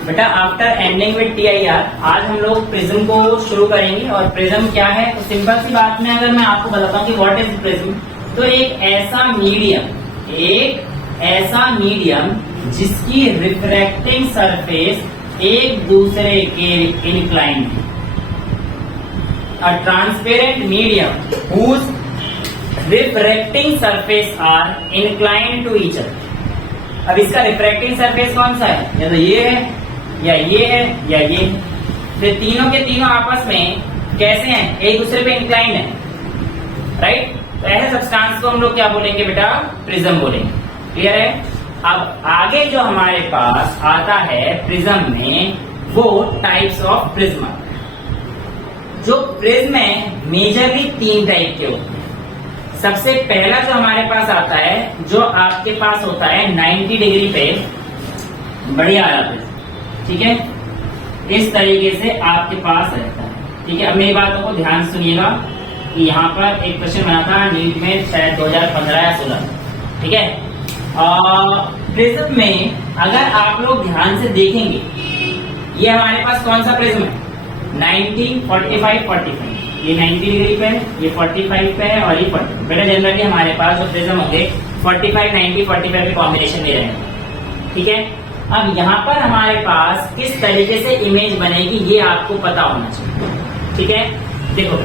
बेटा after ending with TIR आज हम लोग प्रिज्म को शुरू करेंगे। और प्रिज्म क्या है, तो सिंपल सी बात में अगर मैं आपको बताता हूँ कि व्हाट इज प्रिज्म, तो एक ऐसा मीडियम जिसकी रिफ्रैक्टिंग सरफेस एक दूसरे के इंक्लाइंड है। A transparent medium whose refracting surface are inclined to each other. अब इसका रिफ्रैक्टिंग सरफेस कौन सा है, या तो ये है या ये है या ये है। फिर तीनों के तीनों आपस में कैसे हैं, एक दूसरे पे इंक्लाइंड है, राइट। तो ऐसे सब्सटेंस को हम लोग क्या बोलेंगे बेटा, प्रिज्म बोलेंगे। क्लियर है। अब आगे जो हमारे पास आता है प्रिज्म में, वो टाइप्स ऑफ प्रिज्म। जो प्रिज्म है मेजरली 3 टाइप के होते हैं। सबसे पहला जो हमारे पास आता है, जो आपके पास होता है 90 डिग्री पे बढ़िया आ जाता है, ठीक है, इस तरीके से आपके पास रहता है। ठीक है, अब मेरी बातों को ध्यान सुनिएगा कि यहाँ पर एक क्वेश्चन बना था नीट में शायद 2015 या 16, ठीक है। प्रिज्म में अगर आप लोग ध्यान से देखेंगे, ये हमारे पास कौन सा प्रिज्म है, 90, 45, 45। ये 90 डिग्री पे है, ये 45 पे है और ये 40। बेटा जनरली हमारे पास जो प्रिज्म होंगे 45, 90, 45 के कॉम्बिनेशन में रहेंगे, ठीक है। अब यहाँ पर हमारे पास किस तरीके से इमेज बनेगी ये आपको पता होना चाहिए, ठीक है। देखो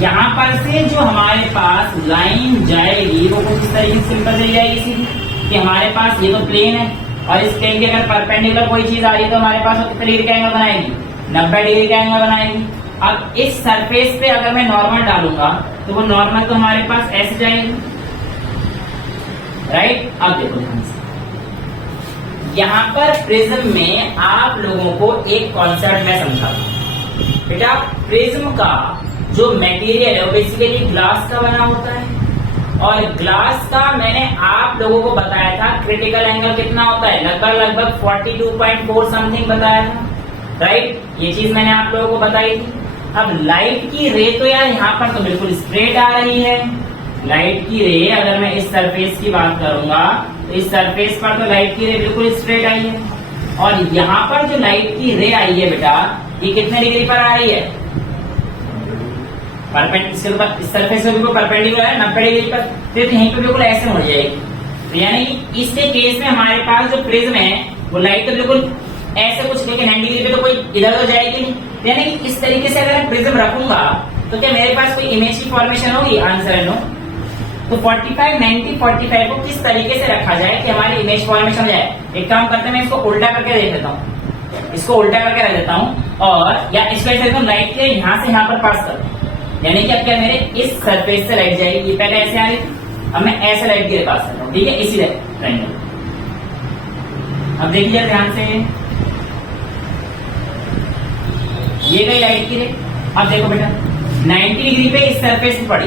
यहाँ पर से जो हमारे पास लाइन जाएगी वो कुछ इस तरीके से सिंपल से जाएगी सीधी, कि हमारे पास ये तो प्लेन है और इस प्लेन के अगर परपेंडिकुलर कोई चीज आ रही है तो हमारे पास वो कितने डिग्री का एंगल बनाएगी, 90 डिग्री का एंगल बनाएगी। अब इस सरफेस पे अगर मैं नॉर्मल डालूंगा तो वो नॉर्मल तो हमारे पास ऐसे जाएगी, राइट। अब देखो ध्यान से, यहाँ पर प्रिज्म में आप लोगों को एक कॉन्सेप्ट मैं समझाता। बेटा प्रिज्म का जो मटेरियल है वो बेसिकली ग्लास का बना होता है, और ग्लास का मैंने आप लोगों को बताया था क्रिटिकल एंगल कितना होता है, लगभग 42.4 समथिंग बताया था, राइट। ये चीज मैंने आप लोगों को बताई थी। अब लाइट की रे तो यार यहाँ पर तो बिल्कुल स्ट्रेट आ रही है। लाइट की रे अगर मैं इस सरफेस की बात करूंगा तो इस सरफेस पर तो लाइट की रे बिल्कुल स्ट्रेट आई है, और यहाँ पर जो लाइट की रे आई है बेटा, ये कितने डिग्री पर आ रही है, इस सरफेस से बिल्कुल परपेंडिकुलर है 90 डिग्री पर। फिर यहीं पर बिल्कुल ऐसे मुड़ जाएगी। तो यानी इसके केस में हमारे पास जो प्रिज्म है वो लाइट तो बिल्कुल ऐसे कुछ, लेकिन 90 डिग्री पे तो कोई इधर उधर जाएगी नहीं। यानी कि इस तरीके से अगर मैं प्रिज्म रखूंगा तो क्या मेरे पास कोई इमेज की फॉर्मेशन होगी, आंसर है नो। तो 45, 90, 45 को किस तरीके से रखा जाए कि हमारी इमेज फॉर्मेशन हो जाए। एक काम करते हैं, मैं इसको उल्टा करके देख देता हूँ, इसको उल्टा करके रख देता हूँ, और या इसको ऐसे लाइट के यहाँ से यहाँ पर पास कर, यानी कि अब क्या मेरे इस सरफेस से लाइट जाएगी, ये पहले ऐसे आ रही, अब मैं ऐसे लाइट के पास करता हूँ, ठीक है, इसी ट्रायंगल। अब देखिए ध्यान से, ये गई लाइट की रे। अब देखो बेटा 90 डिग्री पे इस सरफेस पे पड़ी,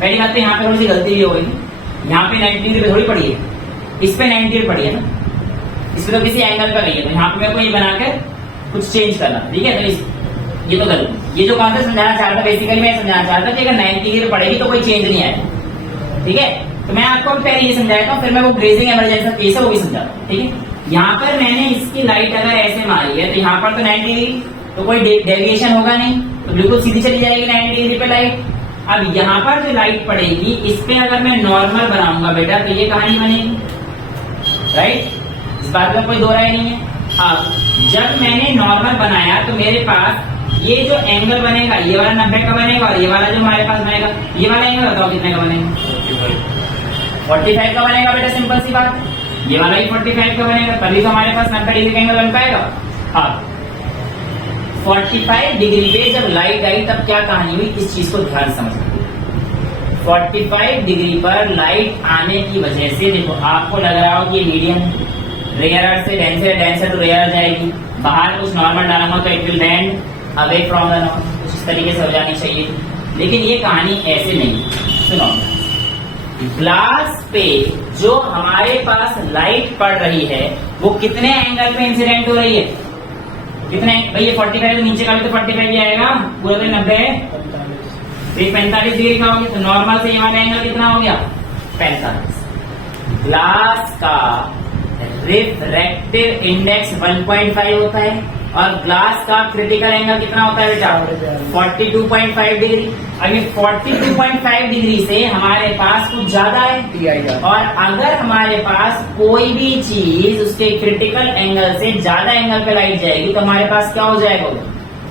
पहली बात तो यहाँ पे थोड़ी सी गलती भी हो गई, यहाँ पे 90 डिग्री पे थोड़ी पड़ी है, इस पे 90 डिग्री पड़ी है ना, इस पे तो किसी एंगल पर गई है, तो यहाँ पे मेरे को ये बनाकर कुछ चेंज करना, ठीक है। तो ये तो गलत, ये जो कॉन्सेप्ट समझाना चाहता बेसिकली मैं समझाना चाहता कि अगर 90 डिग्री पड़ेगी तो कोई चेंज नहीं आएगा, ठीक है। तो मैं आपको पहले ये समझाता हूँ, फिर मैं वो ग्रेजिंग इमरजेंसी केस है वो भी समझाता हूँ, ठीक है। यहाँ पर मैंने इसकी लाइट अगर ऐसे मारी है तो यहाँ पर तो 90 डिग्री तो कोई डेविएशन होगा नहीं, तो बिल्कुल सीधी चली जाएगी 90 डिग्री पे लाइट। अब यहाँ पर जो लाइट पड़ेगी इस पे अगर मैं नॉर्मल बनाऊंगा बेटा तो ये कहानी बनेगी, राइट, इस बात में कोई दो राय नहीं है। अब जब मैंने नॉर्मल बनाया तो मेरे पास ये जो एंगल बनेगा ये वाला 90 का बनेगा, और ये वाला जो हमारे पास बनेगा, ये वाला एंगल बताओ कितने का बनेगा, 45 का बनेगा बेटा, सिंपल सी बात। ये वाला ही 45 का बनेगा, तभी तो हमारे पास 90 डिग्री का एंगल बन पाएगा। हाँ 45 डिग्री पे जब लाइट आई तब क्या कहानी हुई, इस चीज को ध्यान समझिए। 45 डिग्री पर लाइट आने की वजह से देखो आपको लग रहा हो कि ये मीडियम रेयर से डेंसर टू रेयर जाएगी, बाहर कुछ नॉर्मल डालूंगा तो it will bend away from the normal, कुछ इस तरीके से हो जानी चाहिए, लेकिन ये कहानी ऐसे नहीं। सुनो, ग्लास पे जो हमारे पास लाइट पड़ रही है वो कितने एंगल पे इंसिडेंट हो रही है, कितने भाई, ये 45 तो नीचे का भी तो 45 ही आएगा, पूरा तो 90 है, 45 डिग्री का हो गया, तो नॉर्मल से ये वाला एंगल कितना हो गया, 45। ग्लास का रिफ्रैक्टिव इंडेक्स 1.5 होता है और ग्लास का क्रिटिकल एंगल कितना होता है बेटा 42.5 डिग्री। अब ये 42.5 डिग्री से हमारे पास कुछ ज्यादा है और अगर हमारे पास कोई भी चीज उसके क्रिटिकल एंगल से ज्यादा एंगल पे लाइट जाएगी तो हमारे पास क्या हो जाएगा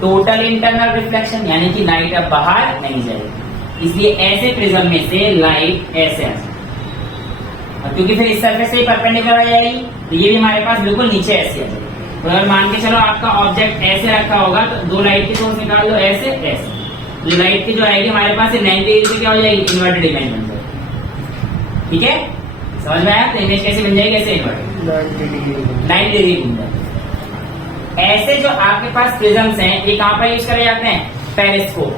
टोटल इंटरनल रिफ्लेक्शन, यानी कि लाइट अब बाहर नहीं जाएगी। इसलिए ऐसे प्रिज्म में से लाइट ऐसे आ जाएगी, क्योंकि फिर इस सरफेस से परपेंडिकुलर आ जाएगी तो ये भी हमारे पास बिल्कुल नीचे ऐसे आ जाएगी। तो अगर मान के चलो आपका ऑब्जेक्ट ऐसे रखा होगा तो दो लाइट के सोर्स निकाल लो ऐसे ऐसे, तो लाइट की जो आएगी हमारे पास 90 डिग्री से क्या हो जाएगी इन्वर्टेड इमेज बन जाएगी। ठीक है, समझ में आया? तो इमेज कैसे बन जाएगी ऐसे इन्वर्टेड 90 डिग्री बन जाएगी। ऐसे जो आपके पास प्रिज्म्स हैं ये कहां पर यूज करे जाते हैं पेरिस्कोप।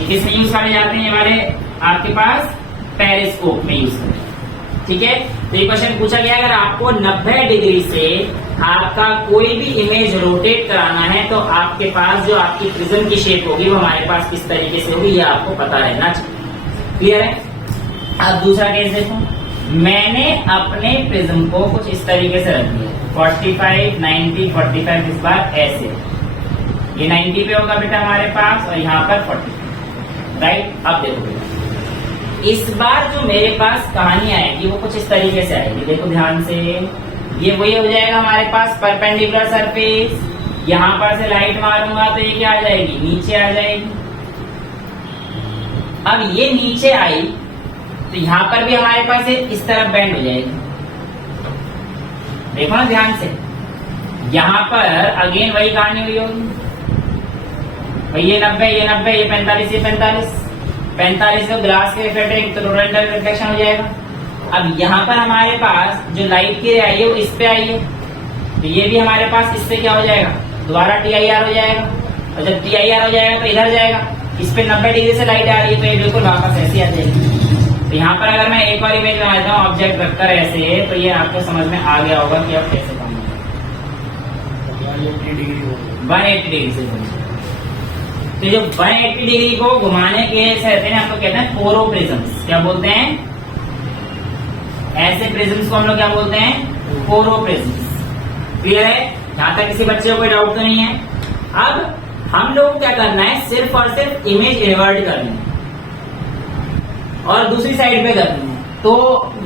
ये किसमें यूज करे जाते हैं हमारे आपके पास पेरिस्कोप में यूज करते हैं। ठीक है, तो ये क्वेश्चन पूछा गया अगर आपको 90 डिग्री से आपका कोई भी इमेज रोटेट कराना है तो आपके पास जो आपकी प्रिज्म की शेप होगी वो हमारे पास किस तरीके से होगी ये आपको पता रहना चाहिए। क्लियर है? अब दूसरा केस देखो, मैंने अपने प्रिज्म को कुछ इस तरीके से रख दिया 45 90 45 इस बार ऐसे, ये 90 पे होगा बेटा हमारे पास और यहाँ पर 40, राइट। अब देखो बेटा इस बार जो मेरे पास कहानी आएगी वो कुछ इस तरीके से आएगी, देखो ध्यान से, ये वही हो जाएगा हमारे पास परपेंडिकुलर सरफेस, यहाँ पर से लाइट मारूंगा तो ये क्या आ जाएगी नीचे आ जाएगी। अब ये नीचे आई तो यहाँ पर भी हमारे पास इस तरफ बेंड हो जाएगी, देखो ना ध्यान से, यहाँ पर अगेन वही कहानी हुई होगी, भाई ये 90 ये 90 ये 45 ये 45 तो ग्लास के रिफ्लेक्टिंग तो टोटल रिफ्लेक्शन हो जाएगा। अब यहाँ पर हमारे पास जो लाइट की रे आई है वो इस पे आई है तो ये भी हमारे पास इससे क्या हो जाएगा दोबारा TIR हो जाएगा, और जब TIR हो जाएगा तो इधर जाएगा, इस पे 90 डिग्री से लाइट आ रही है तो ये बिल्कुल वापस ऐसी आ जाएगी। तो यहाँ पर अगर मैं एक और इमेज बनाता हूँ ऑब्जेक्ट रखकर ऐसे, तो ये आपको समझ में आ गया होगा कि अब कैसे काम होगा। 180 डिग्री से तो जो 180 डिग्री को घुमाने के रहते हैं आपको कहते हैं कोरो प्रिज्म्स। क्या बोलते हैं? ऐसे प्रिज्म्स को हम लोग क्या बोलते हैं कोरो प्रिज्म्स। क्लियर है? यहाँ तक किसी बच्चे को कोई डाउट तो नहीं है। अब हम लोग क्या करना है सिर्फ और सिर्फ इमेज इन्वर्ट करनी है और दूसरी साइड पे करनी है। तो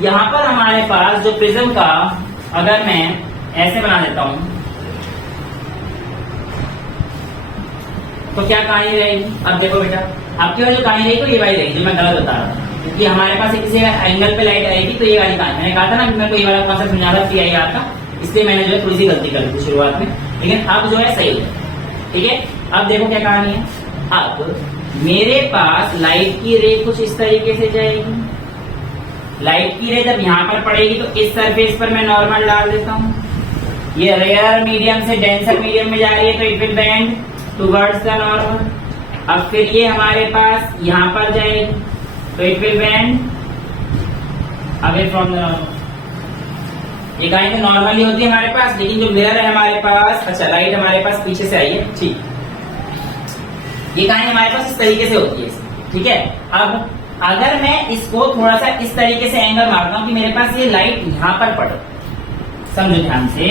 यहाँ पर हमारे पास जो प्रिज्म का अगर मैं ऐसे बना देता हूं तो क्या कहानी रहेगी? अब देखो बेटा आपकी जो कहानी रहेगी ये वाली रहेगी जो मैं गलत बता रहा था, क्योंकि हमारे पास किसी एंगल पे लाइट आएगी तो ये वाली कहानी, मैंने कहा था ना मेरे को ये वाला कॉन्सेप्ट समझा था TIR का, इसलिए मैंने जो है थोड़ी सी गलती कर दी थी शुरुआत में, लेकिन अब जो है सही है। ठीक है, अब देखो क्या कहानी है। अब मेरे पास लाइट की रे कुछ इस तरीके से जाएगी, लाइट की रे जब यहाँ पर पड़ेगी तो इस सरफेस पर मैं नॉर्मल डाल देता हूँ, ये रेयर मीडियम से डेंसर मीडियम में जा रही है तो it will bend towards the normal. अब फिर ये हमारे पास यहाँ पर जाएगी तो it will bend away from the normal. ये कहीं तो नॉर्मली होती है हमारे पास, लेकिन जो मिरर है हमारे पास, अच्छा लाइट हमारे पास पीछे से आई है, ठीक, ये कहानी हमारे पास इस तरीके से होती है। ठीक है, अब अगर मैं इसको थोड़ा सा इस तरीके से एंगल मारता हूं कि मेरे पास ये लाइट यहाँ पर पड़े, समझो ध्यान से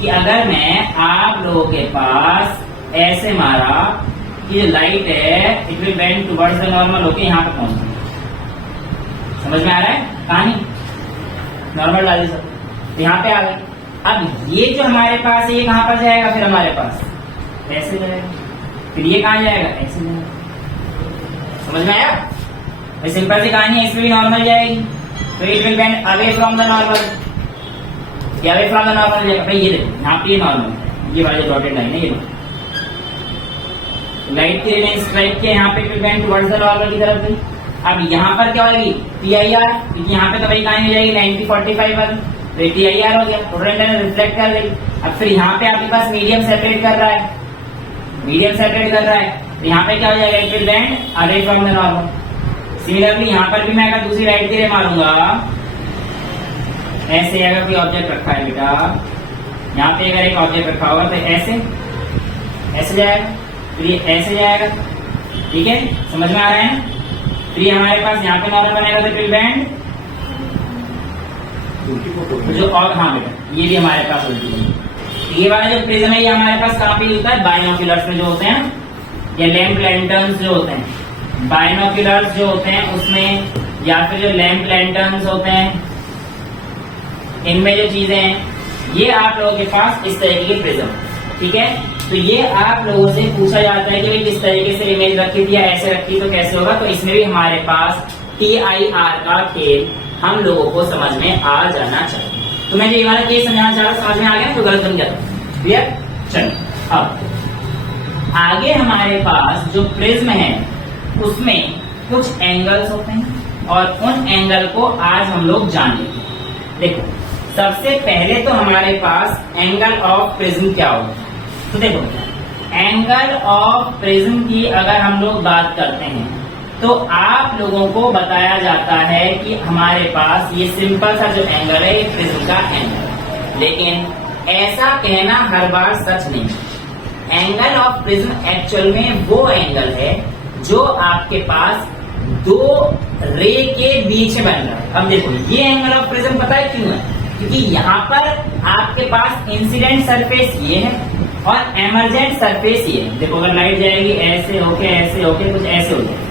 कि अगर मैं आप लोगों के पास ऐसे मारा कि ये लाइट है it will bend towards the normal होके यहाँ पर पहुंचती है। समझ में आ रहा है कहानी? नॉर्मल डाली सब तो यहाँ पे आ गई। अब ये जो हमारे पास है ये कहाँ पर जाएगा? फिर हमारे पास ऐसे जाएगा, फिर ये कहाँ जाएगा? ऐसे जाएगा। समझ में आया? सिंपल सी कहानी है, इसमें भी नॉर्मल जाएगी तो it will bend away from the normal. Away from the normal जाएगा। भाई ये देखो यहाँ पे ये नॉर्मल, ये वाली डॉटेड लाइन है, ये लाइट की रे स्ट्राइक किया यहाँ पे it will bend towards the normal की तरफ गई। अब यहाँ पर क्या होगी? TIR, क्योंकि यहाँ पे तो वही कहानी हो जाएगी 90 45 वाली, तो TIR हो गया, टोटल रिफ्लेक्ट कर गई। अब फिर यहाँ पे आपके पास मीडियम सेपरेट कर रहा है, मीडियम सेपरेट कर रहा है तो यहाँ पे क्या हो जाएगा? It will bend away from the normal. Similarly यहाँ पर भी मैं अगर दूसरी लाइट की रे मारूंगा ऐसे, अगर कोई ऑब्जेक्ट रखा है बेटा, यहाँ पे अगर एक ऑब्जेक्ट रखा होगा तो ऐसे ऐसे जाएगा, फिर ये ऐसे जाएगा। ठीक है, समझ में आ रहा है? फिर हमारे पास यहाँ पे नॉर्मल बनेगा तो इट विल बेंड जो और हाँ बेटा ये भी हमारे पास उल्टी है। ये वाला जो प्रिज्म है ये हमारे पास कहाँ पे होता है, बाइनोक्यूलर्स में जो होते हैं या लैंप लैंटर्न्स जो होते हैं, बाइनोक्यूलर्स जो होते हैं उसमें, या फिर जो लैंप लैंटर्न्स होते हैं इनमें जो चीजें हैं ये आप लोगों के पास इस तरीके की प्रिज्म, ठीक है। तो ये आप लोगों से पूछा जाता है कि भाई किस तरीके से इमेज रखी थी या ऐसे रखी तो कैसे होगा, तो इसमें भी हमारे पास TIR का खेल हम लोगों को समझ में आ जाना चाहिए। तो मैं ये वाला केस समझाना चाह रहा, समझ में आ गया तो गलत बन गया, क्लियर। चलिए अब आगे हमारे पास जो प्रिज्म है उसमें कुछ एंगल्स होते हैं और उन एंगल को आज हम लोग जानेंगे। देखो सबसे पहले तो हमारे पास एंगल ऑफ प्रिज्म क्या होता है, तो देखो एंगल ऑफ प्रिज्म की अगर हम लोग बात करते हैं तो आप लोगों को बताया जाता है कि हमारे पास ये सिंपल सा जो एंगल है ये प्रिज्म का एंगल, लेकिन ऐसा कहना हर बार सच नहीं। एंगल ऑफ प्रिज्म एक्चुअल में वो एंगल है जो आपके पास दो रे के बीच में बन रहा है। अब देखो ये एंगल ऑफ प्रिज्म पता है क्यों है, क्योंकि यहाँ पर आपके पास इंसिडेंट सरफेस ये है और एमरजेंट सरफेस ये है। देखो अगर लाइट जाएगी ऐसे होके कुछ ऐसे हो जाए,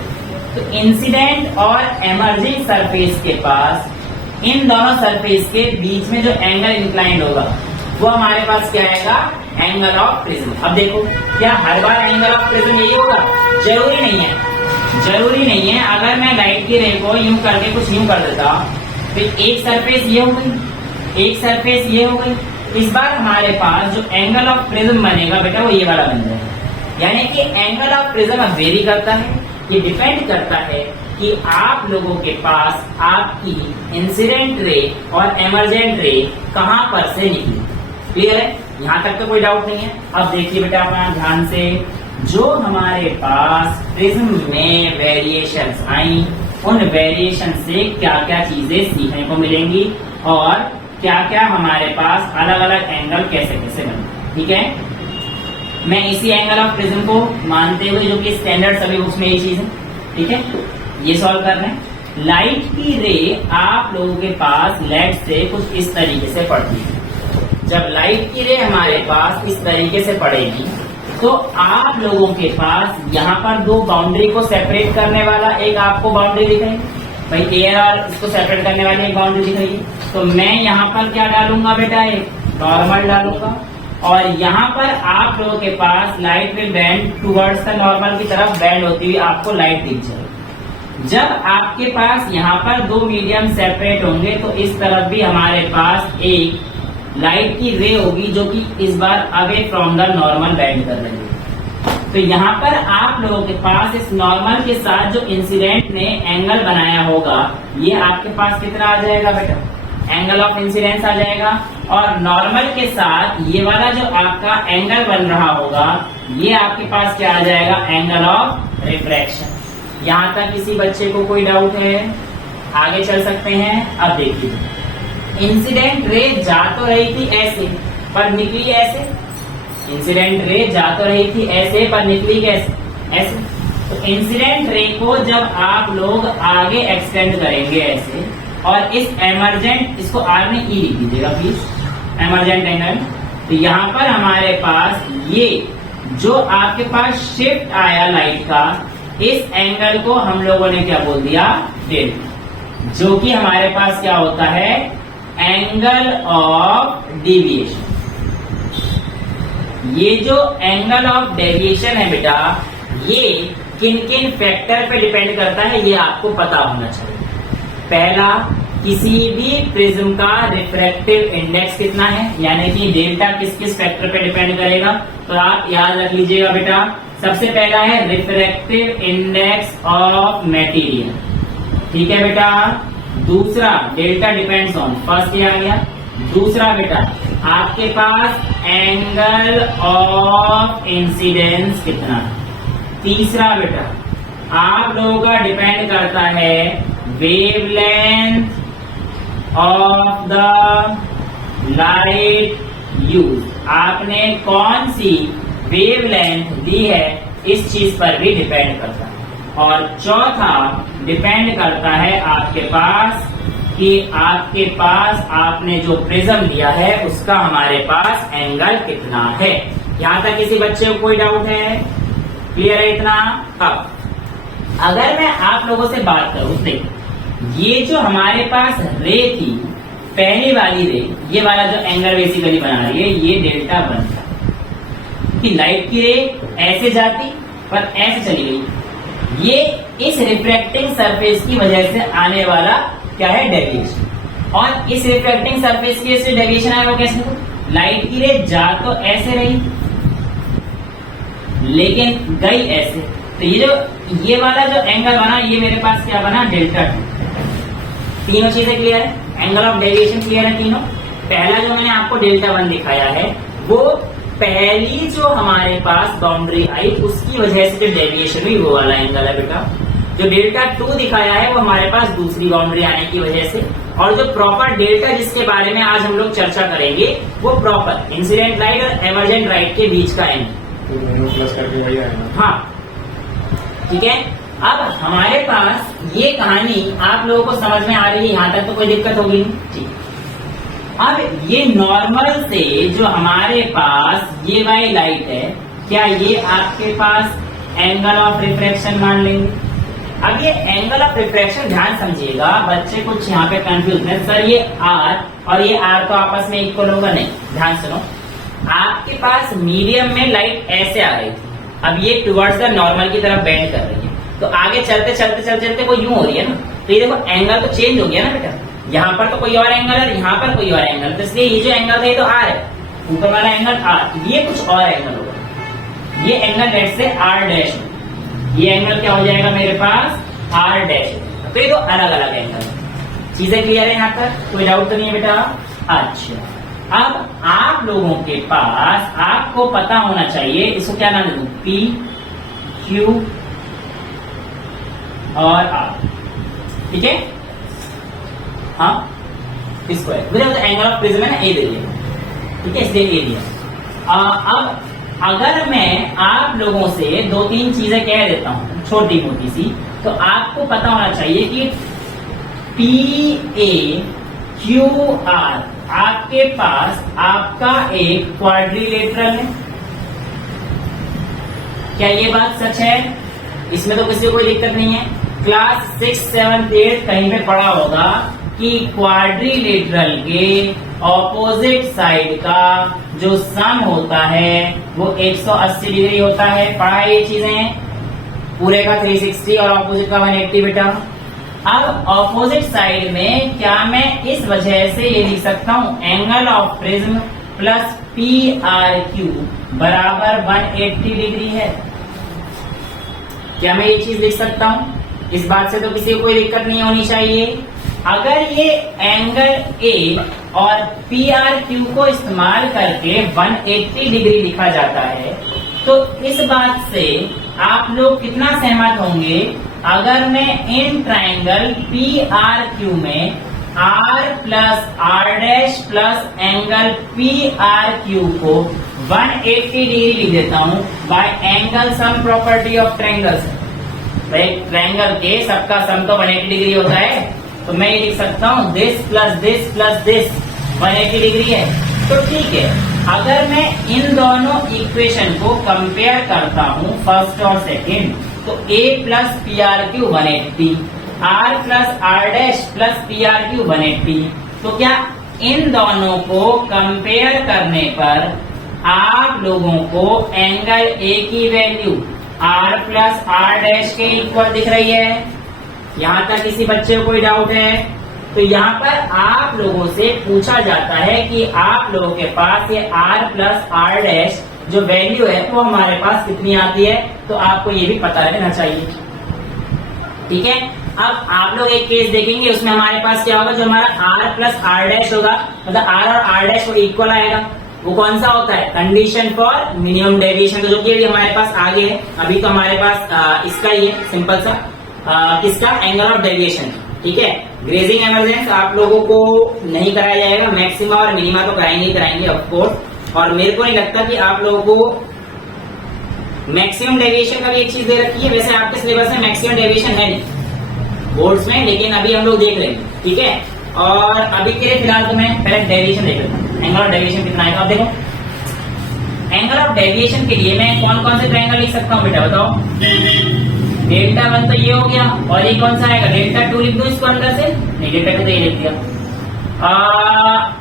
तो इंसिडेंट और एमर्जिंग सरफेस के पास इन दोनों सरफेस के बीच में जो एंगल इंक्लाइंड होगा वो हमारे पास क्या आएगा, एंगल ऑफ प्रिज्म। अब देखो क्या हर बार एंगल ऑफ प्रिज्म यही होगा, जरूरी नहीं है, जरूरी नहीं है। अगर मैं लाइट की रे को यूं करके कुछ यूं कर देता तो एक सरफेस ये हो गई, एक सरफेस ये हो गई। इस बार हमारे पास जो एंगल ऑफ प्रिज्म बनेगा बेटा वो ये वाला बन जाएगा। यानी कि एंगल ऑफ प्रिज्म वेरी करता है, ये डिपेंड करता है कि आप लोगों के पास आपकी इंसिडेंट रे और एमरजेंट रे कहां पर से निकली। क्लियर है, यहाँ तक तो कोई डाउट नहीं है। अब देखिए बेटा अपना ध्यान से, जो हमारे पास प्रिज्म में वेरिएशंस आई उन वेरिएशन से क्या क्या चीजें सीखने को मिलेंगी और क्या क्या हमारे पास अलग अलग एंगल कैसे कैसे बने। ठीक है, मैं इसी एंगल ऑफ प्रिज्म को मानते हुए, जो कि स्टैंडर्ड सभी बुक्स में ये चीज है, ठीक है, ये सॉल्व कर रहे हैं। लाइट की रे आप लोगों के पास लेट से कुछ इस तरीके से पड़ती है। जब लाइट की रे हमारे पास इस तरीके से पड़ेगी तो आप लोगों के पास यहाँ पर दो बाउंड्री को सेपरेट करने वाला एक आपको बाउंड्री दिखेगी, भाई एयर और इसको सेपरेट करने वाली एक बाउंड्री दिखेगी। तो मैं यहाँ पर क्या डालूंगा बेटा, एक नॉर्मल डालूंगा और यहाँ पर आप लोगों के पास light will bend towards the normal की तरफ बेंड होती हुई आपको लाइट दिख जाएगी। जब आपके पास यहाँ पर दो मीडियम सेपरेट होंगे तो इस तरफ भी हमारे पास एक लाइट की रे होगी जो कि इस बार away from the normal bend कर रही है। तो यहाँ पर आप लोगों के पास इस नॉर्मल के साथ जो इंसिडेंट ने एंगल बनाया होगा ये आपके पास कितना आ जाएगा बेटा, एंगल ऑफ इंसिडेंस आ जाएगा। और नॉर्मल के साथ ये वाला जो आपका एंगल बन रहा होगा ये आपके पास क्या आ जाएगा, एंगल ऑफ रिफ्रैक्शन। यहाँ तक किसी बच्चे को कोई डाउट है, आगे चल सकते हैं। अब देखिए, इंसिडेंट रे जा तो रही थी ऐसे पर निकली ऐसे, इंसिडेंट रे जा तो रही थी ऐसे पर निकली कैसे, ऐसे। तो इंसिडेंट रे को जब आप लोग आगे एक्सटेंड करेंगे ऐसे, और इस एमरजेंट, इसको आर में ई लिख दीजिएगा प्लीज, एमरजेंट एंगल। तो यहाँ पर हमारे पास ये जो आपके पास शिफ्ट आया लाइट का, इस एंगल को हम लोगों ने क्या बोल दिया, डेल्टा, जो कि हमारे पास क्या होता है, एंगल ऑफ डेविएशन। ये जो एंगल ऑफ डेविएशन है बेटा, ये किन किन फैक्टर पे डिपेंड करता है ये आपको पता होना चाहिए। पहला, किसी भी प्रिज्म का रिफ्रैक्टिव इंडेक्स कितना है, यानी कि डेल्टा किस किस फैक्टर पे डिपेंड करेगा, तो आप याद रख लीजिएगा बेटा। सबसे पहला है रिफ्रैक्टिव इंडेक्स ऑफ मटेरियल, ठीक है बेटा। दूसरा, डेल्टा डिपेंड्स ऑन, फर्स्ट ये आ गया। दूसरा बेटा, आपके पास एंगल ऑफ इंसिडेंस कितना है। तीसरा बेटा, आप लोगों का डिपेंड करता है wavelength of the light use, आपने कौन सी वेवलेंथ दी है इस चीज पर भी डिपेंड करता है। और चौथा, डिपेंड करता है आपके पास कि आपके पास आपने जो प्रिज्म लिया है उसका हमारे पास एंगल कितना है। यहां तक किसी बच्चे को कोई डाउट है? क्लियर है इतना? अब अगर मैं आप लोगों से बात करूं, देखो ये जो हमारे पास रे थी, पहली वाली रे, ये वाला जो एंगल बेसिकली बना रही है, ये डेल्टा बनता कि लाइट की रे ऐसे जाती पर ऐसे चली गई। ये इस रिफ्रैक्टिंग सरफेस की वजह से आने वाला क्या है? डेविएशन। और इस रिफ्रैक्टिंग सरफेस की वजह से डेविएशन आया वो कैसे? लाइट की रे जा तो ऐसे रही लेकिन गई ऐसे, तो ये वाला जो एंगल बना, ये मेरे पास क्या बना? Delta two. तीनों चीजें क्लियर है? एंगल ऑफ डेविएशन क्लियर है तीनों। पहला जो मैंने आपको डेल्टा वन दिखाया है, वो पहली जो हमारे पास बाउंड्री आई उसकी वजह से जो डेविएशन हुई वो वाला एंगल है बेटा। जो डेल्टा टू दिखाया है वो हमारे पास दूसरी बाउंड्री आने की वजह से, और जो प्रॉपर डेल्टा जिसके बारे में आज हम लोग चर्चा करेंगे वो प्रॉपर इंसिडेंट लाइट और एमर्जेंट लाइट के बीच का एंगल, तो दोनों प्लस करके वही आएगा। हाँ ठीक है। अब हमारे पास ये कहानी आप लोगों को समझ में आ रही है? यहां तक तो कोई दिक्कत होगी नहीं? ठीक। अब ये नॉर्मल से जो हमारे पास ये वाली लाइट है, क्या ये आपके पास एंगल ऑफ रिफ्रैक्शन मान लेंगे? अब ये एंगल ऑफ रिफ्रैक्शन ध्यान समझिएगा, बच्चे कुछ यहाँ पे कंफ्यूज है, सर ये आर और ये आर तो आपस में इक्वल होगा? नहीं, ध्यान सुनो। आपके पास मीडियम में लाइट ऐसे आ रही थी, अब ये टुवर्ड्स द नॉर्मल की तरफ बेंड कर रही है, तो आगे चलते चलते चलते चलते वो यूं हो रही है ना, तो ये देखो एंगल तो चेंज हो गया ना बेटा। यहाँ पर तो कोई और एंगल है, यहाँ पर कोई और एंगल, तो इसलिए ये जो एंगल है ये तो आर है, ऊपर वाला एंगल आर, ये कुछ और एंगल होगा। ये एंगल लेट से आर डैश, ये एंगल क्या हो जाएगा मेरे पास? Are dash. तो ये तो अलग अलग एंगल। चीजें क्लियर है यहाँ तक? कोई डाउट तो नहीं है बेटा? अच्छा, अब आप लोगों के पास आपको पता होना चाहिए, इसको क्या नाम दूं? पी क्यू और आर, ठीक है? हाँ, इसको है मुझे एंगल ऑफ प्रिज्म है ना, ए दे दिया, ठीक है, इसलिए ए दिया। अब अगर मैं आप लोगों से दो तीन चीजें कह देता हूं छोटी मोटी सी, तो आपको पता होना चाहिए कि पी ए क्यू आर आपके पास आपका एक क्वाड्रिलेटरल है। क्या ये बात सच है? इसमें तो किसी को कोई दिक्कत नहीं है। क्लास 6, 7, 8 कहीं पे पढ़ा होगा कि क्वाड्रिलेटरल के ऑपोजिट साइड का जो सम होता है वो 180 डिग्री होता है। पढ़ा है ये चीजें? पूरे का 360 और ऑपोजिट का 180 बेटा। अब ऑपोजिट साइड में क्या मैं इस वजह से ये लिख सकता हूं, angle of prism plus P R Q बराबर 180 डिग्री है? क्या मैं ये चीज लिख सकता हूं? इस बात से तो किसी को कोई दिक्कत नहीं होनी चाहिए। अगर ये एंगल ए और पी आर क्यू को इस्तेमाल करके 180 डिग्री लिखा जाता है, तो इस बात से आप लोग कितना सहमत होंगे अगर मैं in triangle P R Q में R plus R dash plus angle P R Q को 180 डिग्री लिख देता हूं by angle sum property of triangles. भाई ट्राइंगल के सबका सम तो 180 डिग्री होता है, तो मैं ये लिख सकता हूं this plus this plus this 180 degree है। तो ठीक है, अगर मैं इन दोनों इक्वेशन को कंपेयर करता हूं फर्स्ट और सेकेंड, तो a plus P R Q 180, R plus R dash plus P R Q 180, तो क्या इन दोनों को कंपेयर करने पर आप लोगों को एंगल a की value R plus R dash के इक्वल दिख रही है? यहाँ तक किसी बच्चे को कोई डाउट है? तो यहाँ पर आप लोगों से पूछा जाता है कि आप लोगों के पास ये आर प्लस आर डैश जो वैल्यू है वो हमारे पास कितनी आती है, तो आपको ये भी पता रहना चाहिए। ठीक है, अब आप लोग एक केस देखेंगे, उसमें हमारे पास क्या होगा, जो हमारा आर प्लस आर डैश होगा, मतलब आर और आर डैश को इक्वल आएगा। वो कौन सा होता है? कंडीशन फॉर मिनिमम डेविएशन, तो जो कि हमारे पास आगे है। अभी तो हमारे पास इसका ही है सिंपल सा, किसका? Angle of deviation. ठीक है, ग्रेजिंग एमरजेंस आप लोगों को नहीं कराया जाएगा, मैक्सिमा और मिनिमा तो कराएंगे ऑफकोर्स। और मेरे को नहीं लगता कि आप लोगों को मैक्सिमम डेविएशन का भी एक चीज दे रखी है। वैसे आपके सिलेबस में मैक्सिमम डेविएशन है नहीं बोर्ड्स में, लेकिन अभी हम लोग देख लेंगे। ठीक है, और अभी के लिए फिलहाल तो मैं पहले डेविएशन देख लेता हूँ। एंगल ऑफ डेविएशन कितना आएगा, अब देखो एंगल ऑफ डेविएशन के लिए मैं कौन कौन से ट्रायंगल लिख सकता हूँ बेटा बताओ। डेल्टा 1 तो ये हो गया, और ये कौन सा आएगा, डेल्टा 2 लिख दो इसको अंदर से, नहीं डेल्टा 2 तो ये लिख दिया।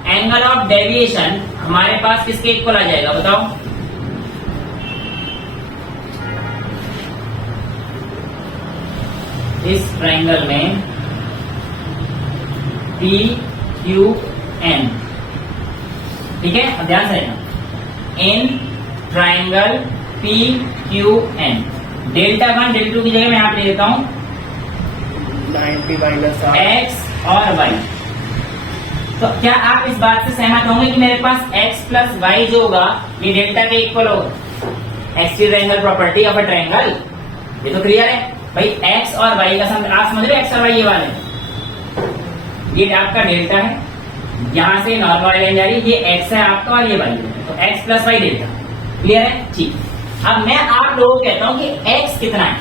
एंगल ऑफ डेविएशन हमारे पास किसके इक्वल आ जाएगा बताओ, इस ट्रायंगल में पी क्यू एन, ठीक है। अब ध्यान से रहना, in triangle P Q N, delta 1 delta 2 की जगह मैं यहाँ पे ले देता हूँ 90 माइनस x और y। तो क्या आप इस बात से सहमत होंगे कि मेरे पास x प्लस वाई जो होगा ये डेल्टा के इक्वल होगा, axial angle property of a triangle, ये तो क्लियर है भाई। x और y का सम आप समझ रहे हो, x और y ये वाले, ये आपका डेल्टा है, यहां से नॉर्मल लाइन जा रही है, ये x है आपका और ये y है, तो x plus Y delta, clear है ठीक। अब मैं आप लोगों को कहता हूं कि x कितना है,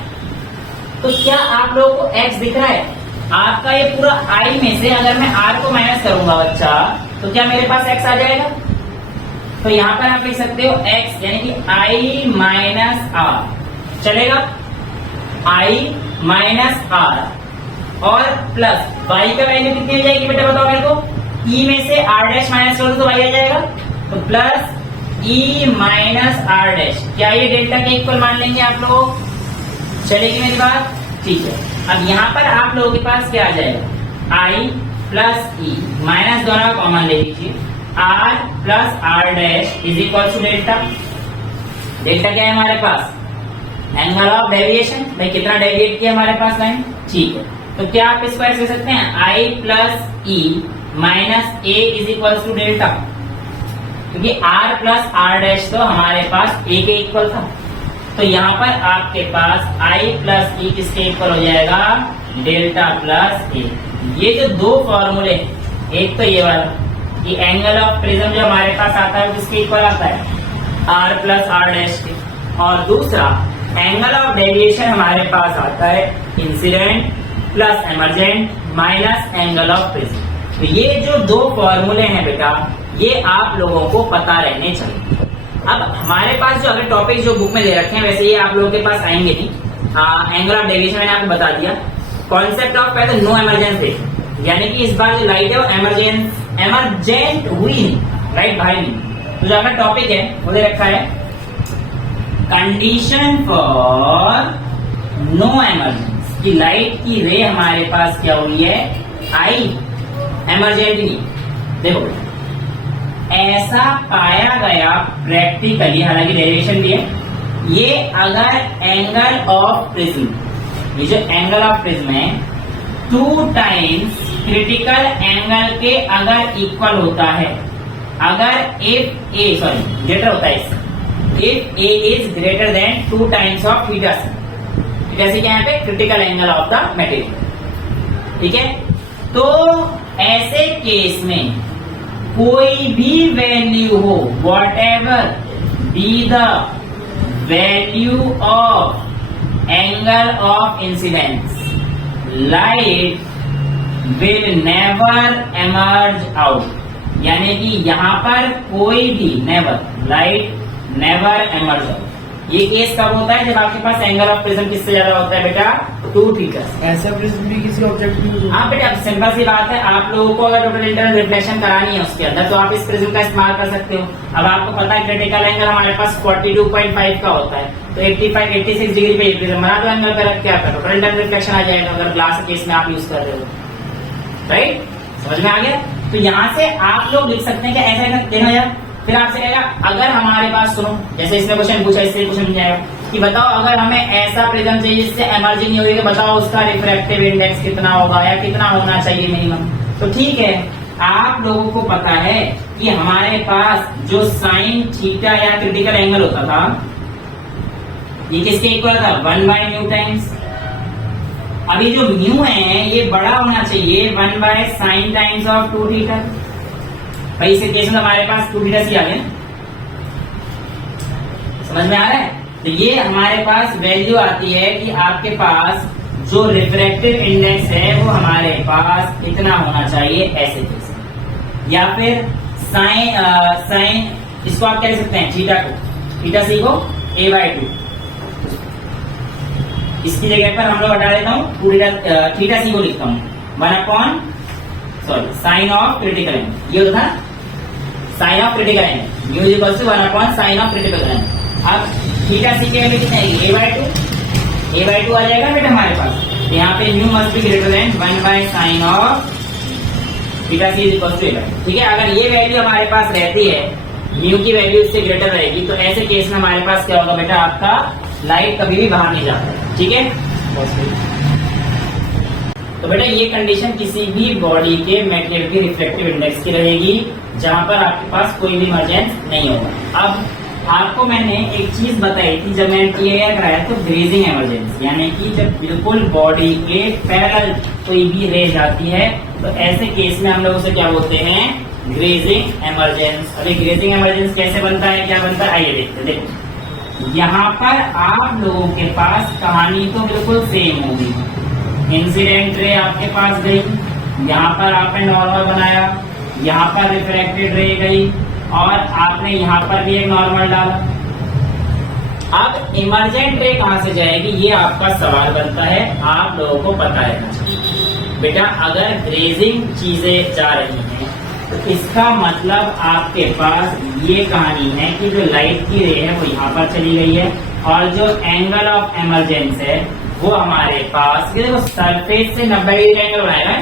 तो क्या आप लोगों को x दिख रहा है, आपका ये पूरा i में से अगर मैं r को माइनस करूंगा बच्चा, तो क्या मेरे पास x आ जाएगा। तो यहाँ पर आप लिख सकते हो x यानी कि i माइनस r चलेगा, i माइनस r और प्लस y का वैल्यू कितनी हो जाएगी बेटा बताओ मेरे को, e में से r डैश माइनस करो तो y आ जाएगा, तो plus e minus r dash, क्या ये डेल्टा के इक्वल मान लेंगे आप लोग, चलेगी मेरी बात ठीक है। अब यहाँ पर आप लोगों के पास क्या आ जाएगा, i प्लस e माइनस दोनों कॉमन ले लीजिए, r plus r dash is equal to delta, delta क्या है हमारे पास, एंगल ऑफ डेविएशन, भाई कितना डेविएट किया हमारे पास लाइन, ठीक है। तो क्या आप इसको ऐसे सकते हैं, i plus e minus a is equal to delta, क्योंकि r प्लस r डैश तो हमारे पास a के इक्वल था, तो यहाँ पर आपके पास i प्लस e किसके इक्वल हो जाएगा, डेल्टा प्लस a। ये जो दो फॉर्मूले, एक तो ये वाला कि एंगल ऑफ प्रिज्म जो हमारे पास आता है वो किसके इक्वल आता है, r प्लस r डैश के, और दूसरा एंगल ऑफ डेविएशन हमारे पास आता है incident plus emergent minus angle of prism. तो ये जो दो फॉर्मूले हैं बेटा, ये आप लोगों को पता रहने चाहिए। अब हमारे पास जो अगर टॉपिक जो बुक में दे रखे हैं वैसे ये आप लोगों के पास आएंगे नहीं। एंगल ऑफ डेविएशन मैंने आपको बता दिया, कॉन्सेप्ट ऑफ पहले नो इमरजेंस देखें, यानी कि इस बार जो लाइट है वो एमरजेंट हुई नहीं, राइट बाहर नहीं। तो जो अगर टॉपिक है वो दे रखा है कंडीशन फॉर नो इमरजेंस, की लाइट की रे हमारे पास क्या हुई है, आई एमरजेंट नहीं। देखो ऐसा पाया गया प्रैक्टिकली, हालांकि डेरिवेशन भी है, ये अगर एंगल ऑफ प्रिज्म, ये जो एंगल ऑफ प्रिज्म है 2 टाइम्स क्रिटिकल एंगल के अगर इक्वल होता है, अगर इफ ए सॉरी ग्रेटर होता है, if A is greater than 2 times of theta C, theta C क्या यहाँ पे critical angle of the material, ठीक है। तो ऐसे केस में कोई भी वैल्यू हो, what ever be the value of angle of incidence, light will never emerge out, यानी कि यहाँ पर कोई भी never, light never emerge out. ये केस कब होता है, जब आपके पास एंगल ऑफ प्रिज्म किससे ज्यादा होता है बेटा, 2 थीटा। ऐसा प्रिज्म भी किसी ऑब्जेक्ट में, हाँ बेटा सिंपल सी बात है, आप लोगों को अगर टोटल इंटरनल रिफ्लेक्शन करानी है उसके अंदर तो आप इस प्रिज्म का इस्तेमाल कर सकते हो। अब आपको पता है क्रिटिकल एंगल हमारे पास 42.5 का होता है, तो 86 डिग्री पे प्रिज्म बना दो एंगल पे रख के आपका टोटल इंटरनल रिफ्लेक्शन आ जाएगा, अगर ग्लास केस में आप यूज कर रहे हो, राइट, समझ में आ गया। तो यहाँ से आप लोग लिख सकते हैं कि ऐसा देखा जाए, फिर आपसे कहेगा अगर हमारे पास, सुनो जैसे इसमें क्वेश्चन पूछा इससे क्वेश्चन पूछ जाएगा कि बताओ अगर हमें ऐसा प्रिज्म चाहिए जिससे एमर्जिंग नहीं होगी, तो बताओ उसका रिफ्रैक्टिव इंडेक्स कितना होगा या कितना होना चाहिए मिनिमम। तो ठीक है, आप लोगों को पता है कि हमारे पास जो साइन थीटा या क्रिटिकल एंगल होता था ये किसके इक्वल था, 1/μ टाइम्स। अभी जो म्यू है ये बड़ा होना चाहिए 1/sin टाइम्स ऑफ 2 थीटा। भाई इस केस में हमारे पास 2 थीटा सी आ गया, समझ में आ रहा है। तो ये हमारे पास वैल्यू आती है कि आपके पास जो रिफ्रैक्टिव इंडेक्स है वो हमारे पास इतना होना चाहिए ऐसे केस में। या फिर साइन इसको आप कह सकते हैं थीटा को, थीटा सी को a/2, इसकी जगह पर हम लोग हटा देता हूँ पूरी थीटा सी को लिखता हूँ 1 साइन ऑफ क्रिटिकल एंगल, ये होता है sine of critical angle, mu equal to 1 sine of critical angle. अब थीटा सी के वैल्यू कितनी आएगी a/2 आ जाएगा बेटा हमारे पास। तो यहाँ पे mu must be greater than 1 sine of theta C equal to a/2। ठीक है, अगर ये वैल्यू हमारे पास रहती है, म्यू की वैल्यू इससे ग्रेटर रहेगी, तो ऐसे केस में हमारे पास क्या होगा बेटा, आपका लाइट कभी भी बाहर नहीं जाता। ठीक है, तो बेटा ये कंडीशन किसी भी बॉडी के मटेरियल की रिफ्लेक्टिव इंडेक्स की रहेगी जहां पर आपके पास कोई भी इमरजेंस नहीं होगा। अब आपको मैंने एक चीज बताई थी जब मैंने टीआईआर कराया, तो ग्रेजिंग इमरजेंसी, यानी कि जब बिल्कुल बॉडी के पैरेलल कोई भी रे जाती है तो ऐसे केस में हम लोग उसे क्या बोलते हैं, ग्रेजिंग इमरजेंस। अभी ग्रेजिंग इमरजेंस कैसे बनता है, क्या बनता है, आइए देखते। देखो यहाँ पर आप लोगों के पास कहानी तो बिल्कुल सेम होगी। इंसिडेंट रे आपके पास गई, यहाँ पर आपने नॉर्मल बनाया, यहाँ पर रिफ्रैक्टेड रे गई और आपने यहाँ पर भी एक नॉर्मल डाला। अब इमरजेंट रे कहाँ से जाएगी, ये आपका सवाल बनता है, आप लोगों को पता है बेटा। अगर ग्रेजिंग चीजें जा रही हैं तो इसका मतलब आपके पास ये कहानी है कि जो लाइट की रे है वो यहाँ पर चली गई है और जो एंगल ऑफ इमरजेंस है वो हमारे पास, ये देखो सरफेस से 90 डिग्री एंगल बनाएगा,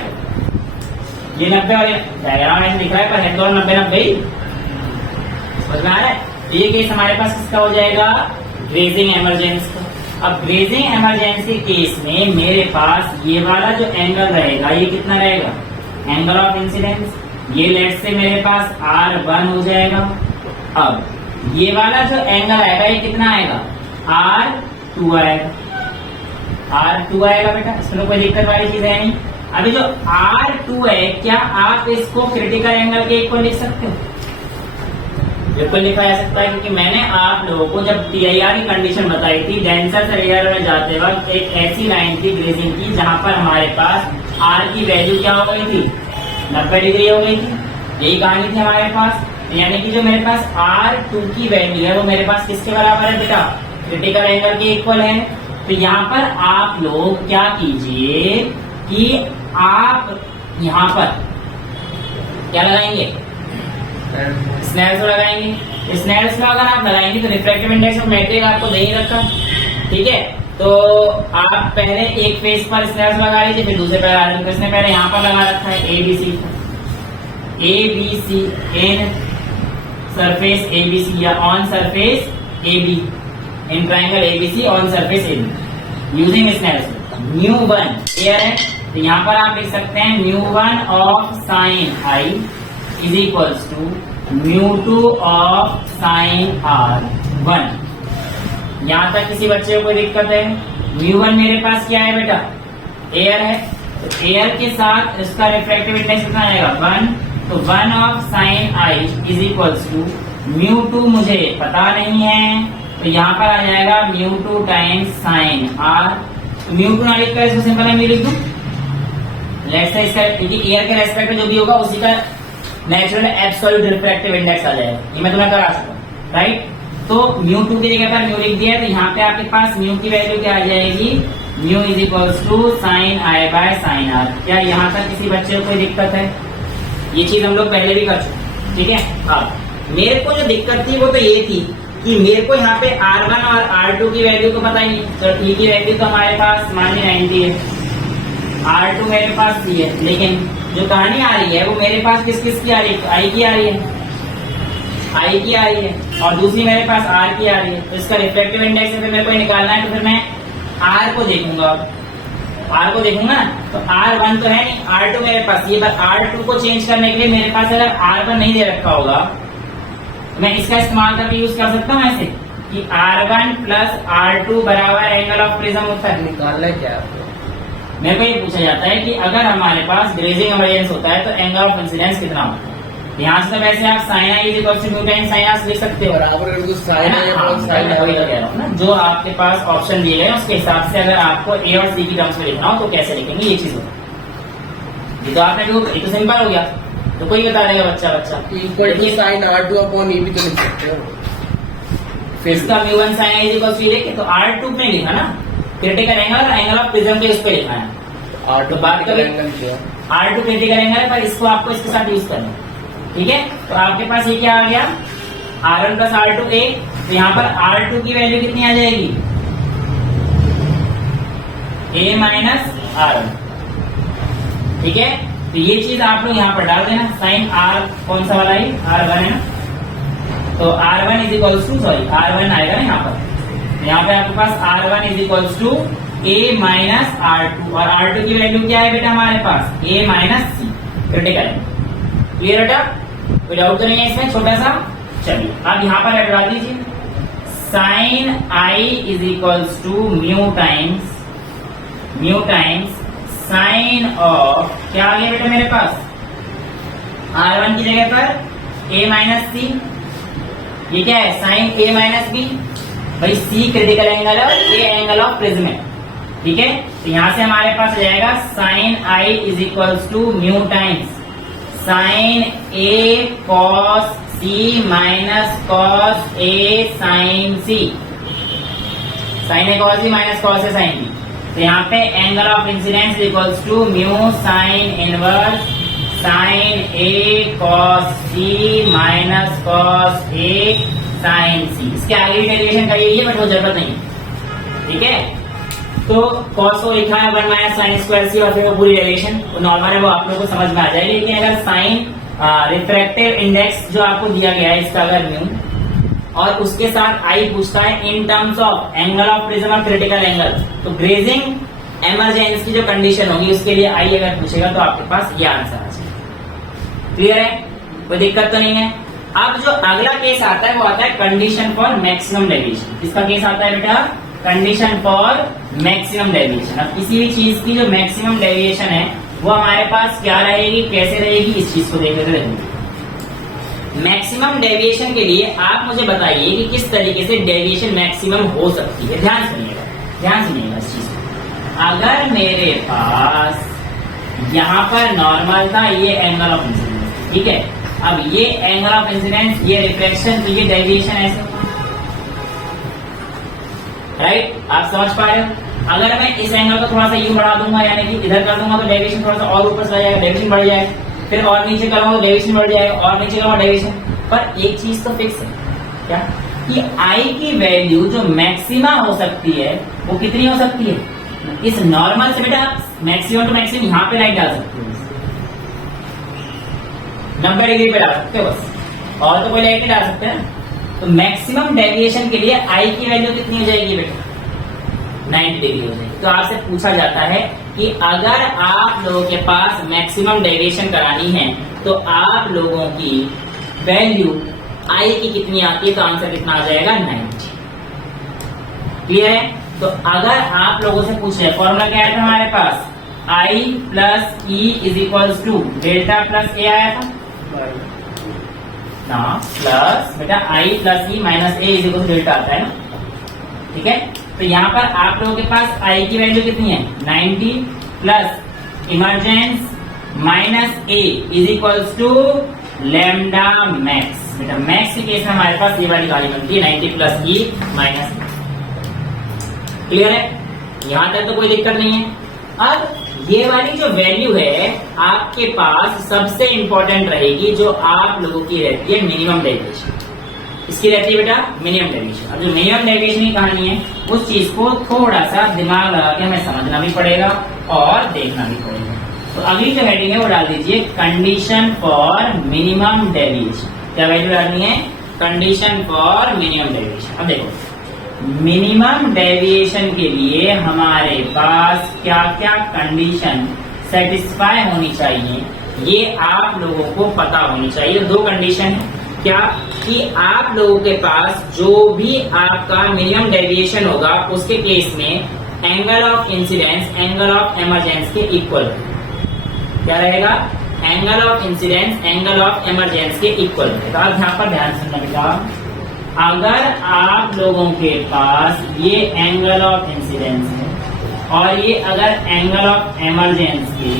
ये 90 वाले डायग्राम ऐसे दिख रहा है पर है तो 90 समझ में आ रहा है। ये केस हमारे पास किसका हो जाएगा, ग्रेजिंग इमरजेंस का। अब ग्रेजिंग इमरजेंसी केस में मेरे पास ये वाला जो एंगल रहेगा ये कितना रहेगा, एंगल ऑफ इंसिडेंस, ये लेट से मेरे पास R1 हो जाएगा। अब ये वाला जो एंगल आएगा ये कितना आएगा, R2 आएगा, R2 आएगा बेटा, इसमें कोई दिक्कत वाली चीज है नहीं। अभी जो R2 है, क्या आप इसको क्रिटिकल एंगल के इक्वल लिख सकते हो, बिल्कुल लिखा जा सकता है, क्योंकि मैंने आप लोगों को जब टीआईआर की कंडीशन बताई थी, डेंसर से रेयर में जाते वक्त एक ऐसी लाइन थी ग्रेजिंग की जहां पर हमारे पास R की वैल्यू क्या हो गई थी, 90 डिग्री हो गई थी। यही कहानी थी हमारे पास, यानी कि जो मेरे पास R2 की वैल्यू है वो मेरे पास किसके बराबर है बेटा, क्रिटिकल एंगल के इक्वल है। तो यहाँ पर आप लोग क्या कीजिए कि आप यहाँ पर क्या लगाएंगे, स्नेल्स लॉ लगाएंगे। स्नेल्स लॉ अगर आप लगाएंगे तो रिफ्रैक्टिव इंडेक्स ऑफ मैट्रिक्स आपको दे ही रखा, ठीक है। तो आप पहले एक फेस पर स्नेल्स लगा लीजिए, फिर दूसरे पर आ जाए। तो इसने पहले यहाँ पर लगा रखा है ABC इन सरफेस ABC या on surface AB, in triangle ABC on surface AB using Snell's μ1 air है। तो यहाँ पर आप लिख सकते हैं μ1 of sine I is equals to μ2 of sine R1। यहाँ तक किसी बच्चे को कोई दिक्कत है? μ1 मेरे पास क्या है बेटा, एयर है, तो एयर के साथ इसका रिफ्रैक्टिव इंडेक्स कितना आएगा 1, तो 1 of sine I is equals to μ2 मुझे पता नहीं है, तो यहाँ पर आ जाएगा μ2 टाइम्स साइन R। तो μ2 ना लिखकर इसको सिंपल है लिख दूं, लेट्स से इसका एयर के रेस्पेक्ट में जो भी होगा उसी का नेचुरल एब्सोल्यूट रिफ्रैक्टिव इंडेक्स आ जाएगा। ये मैं तुम्हें करा चुका, राइट। तो μ2 की जगह पर म्यू लिख दिया, तो यहाँ पे आपके पास म्यू की वैल्यू क्या आ जाएगी, mu is equals to sine I by sine R। क्या यहाँ तक किसी बच्चे को कोई दिक्कत है? ये चीज हम लोग पहले भी कर चुके, ठीक है। अब मेरे को जो दिक्कत थी वो तो ये थी कि मेरे को यहाँ पे R1 और R2 की वैल्यू तो पता ही नहीं। तो T की वैल्यू तो हमारे पास मान ली 90 है, R2 मेरे पास C है, लेकिन जो कहानी आ रही है वो मेरे पास किस किस की आ रही है, I की आ रही है, I की आ रही है, और दूसरी मेरे पास R की आ रही है। तो इसका रिफ्लेक्टिव इंडेक्स है, मेरे को निकालना है, तो फिर मैं R को देखूंगा, R को देखूंगा। तो R1 तो है नहीं, R2 मेरे पास, ये बार R2 को चेंज करने के लिए मेरे पास अगर R1 नहीं दे रखा होगा तो मैं इसका इस्तेमाल करके यूज कर सकता हूँ ऐसे कि R1 प्लस R2 बराबर एंगल ऑफ प्रिज्म होता है। निकालना है क्या आपको? मेरे को ये पूछा जाता है कि अगर हमारे पास ग्रेजिंग इमरजेंस होता है तो एंगल ऑफ इंसिडेंस कितना होता है। यहाँ से तो वैसे आप sine I is equal to mu times sine R लिख सकते हो, बराबर कर दो साइन है है ना? और साइन वही तो कह रहा हूँ ना, जो आपके पास ऑप्शन दिए गए उसके हिसाब से अगर आपको ए और सी की टर्म्स में लिखना हो तो कैसे लिखेंगे ये चीज होगा। ये तो आपने ये तो सिंपल हो गया, तो कोई बता देगा बच्चा equal to sine R2 upon E भी तो लिख सकते हो। फिर इसका mu one sine I is equal to लेके तो R2 में लिखा ना, क्रिटिकल एंगल और एंगल ऑफ प्रिज्म पे उस पे लिखा है। R2 तो बात करें एंगल क्या R2 क्रिटिकल एंगल है, पर इसको आपको इसके साथ यूज करना है, ठीक है। तो आपके पास ये क्या आ गया, R1 प्लस R2 a, तो यहाँ पर R2 की वैल्यू कितनी आ जाएगी, a माइनस R1, ठीक है। तो ये चीज आप लोग यहाँ पर डाल देना, साइन R कौन सा वाला है, R1 है ना, तो R1 is equal to R1 आएगा ना यहाँ पर, यहाँ पे आपके पास R1 is equal to a minus R2, और R2 की वैल्यू क्या है बेटा हमारे पास, a माइनस सी, क्रिटिकल है। क्लियर बेटा, कोई डाउट तो नहीं है इसमें छोटा सा। चलिए अब यहाँ पर हटवा दीजिए, sine I is equal to mu times sine of क्या आ गया बेटा मेरे पास, R1 की जगह पर a माइनस सी, ये क्या है साइन a माइनस बी, भाई C क्रिटिकल एंगल है और A एंगल ऑफ प्रिज्म है, ठीक है। तो यहां से हमारे पास आ जाएगा sine I is equal to mu times sine A cos C minus cos A sine C, sine A cos C minus cos A sine B। तो यहाँ पे angle of incidence equals to mu sine inverse sine A cos C minus cos A sine C। इसके आगे derivation करिए but वो जरूरत नहीं, ठीक है। तो कॉस को लिखा है 1 माइनस साइन स्क्वायर C और फिर वो पूरी डेरिवेशन नॉर्मल है, वो आप लोगों को समझ में आ जाएगी। लेकिन अगर साइन रिफ्रैक्टिव इंडेक्स जो आपको दिया गया है इसका अगर म्यू और उसके साथ आई पूछता है in terms of angle of prism और क्रिटिकल एंगल, तो ग्रेजिंग एमरजेंस की जो कंडीशन होगी उसके लिए आई अगर पूछेगा तो आपके पास ये आंसर आ जाएगा। क्लियर है, कोई दिक्कत तो नहीं है। अब जो अगला केस आता है वो आता है कंडीशन फॉर मैक्सिमम डेविएशन। किसका केस आता है बेटा, कंडीशन फॉर मैक्सिमम डेविएशन। अब किसी भी चीज की जो मैक्सिमम डेविएशन है वो हमारे पास क्या रहेगी, कैसे रहेगी, इस चीज को देखते रहेंगे। मैक्सिमम डेविएशन के लिए आप मुझे बताइए कि किस तरीके से डेविएशन मैक्सिमम हो सकती है। ध्यान सुनिएगा इस चीज को। अगर मेरे पास यहाँ पर नॉर्मल था, ये एंगल ऑफ इंसिडेंस, ठीक है। अब ये एंगल ऑफ इंसिडेंस, ये रिफ्लेक्शन, तो ये डेविएशन ऐसे होगा, राइट। आप समझ पा रहे हो। अगर मैं इस एंगल को थोड़ा सा यूं बढ़ा दूंगा, यानी कि इधर कर दूंगा, तो डेविएशन थोड़ा सा और ऊपर चला जाएगा, डेविएशन बढ़ जाएगा। फिर और नीचे करूंगा तो डेविएशन बढ़ जाएगा, और नीचे करूंगा डेविएशन। पर एक चीज तो फिक्स है, क्या, कि आई की वैल्यू जो मैक्सिमा हो सकती है वो कितनी हो सकती है, इस नॉर्मल से बेटा मैक्सिमम टू मैक्सिमम यहाँ पे लाइट डाल सकते हो, 90 डिग्री पे डाल सकते हो बस, और तो कोई लाइट नहीं डाल सकते हैं। तो मैक्सिमम डेविएशन के लिए आई की वैल्यू कितनी हो जाएगी बेटा, 90 डिग्री हो जाएगी। तो आपसे पूछा जाता है कि अगर आप लोगों के पास मैक्सिमम डेविएशन करानी है तो आप लोगों की वैल्यू आई की कितनी आती है, तो आंसर कितना आ जाएगा, 90। क्लियर है। तो अगर आप लोगों से पूछे फॉर्मूला क्या है हमारे पास, I plus E is equal to delta plus A आया था ना, प्लस बेटा I plus E minus A is equal to delta आता है ना, ठीक है। तो यहाँ पर आप लोगों के पास आई की वैल्यू कितनी है, 90 plus emergence minus A is equal to lambda max. बेटा मैक्स के केस में हमारे पास ये वाली वैल्यू बनती है 90 प्लस ई माइनस। क्लियर है, यहां तक तो कोई दिक्कत नहीं है। अब ये वाली जो वैल्यू है आपके पास सबसे इंपॉर्टेंट रहेगी, जो आप लोगों की रहती है मिनिमम डेविएशन। इसकी रहती है बेटा मिनिमम डेविएशन। अब जो मिनिमम डेविएशन की कहानी है उस चीज को थोड़ा सा दिमाग लगा के हमें समझना भी पड़ेगा और देखना भी पड़ेगा। तो अगली जो हेडिंग है वो डाल दीजिए कंडीशन फॉर मिनिमम डेविएशन। क्या वैल्यू डालनी है, कंडीशन फॉर मिनिमम डेविएशन। अब देखो मिनिमम डेविएशन के लिए हमारे पास क्या क्या कंडीशन सेटिस्फाई होनी चाहिए, ये आप लोगों को पता होनी चाहिए। दो कंडीशन है, क्या कि आप लोगों के पास जो भी आपका मिनिमम डेविएशन होगा उसके केस में angle of incidence angle of emergence के इक्वल क्या रहेगा, angle of incidence angle of emergence के इक्वल है। तो आप यहाँ पर ध्यान सुनना बेटा, अगर आप लोगों के पास ये एंगल ऑफ इंसिडेंस है और ये अगर एंगल ऑफ इमरजेंस के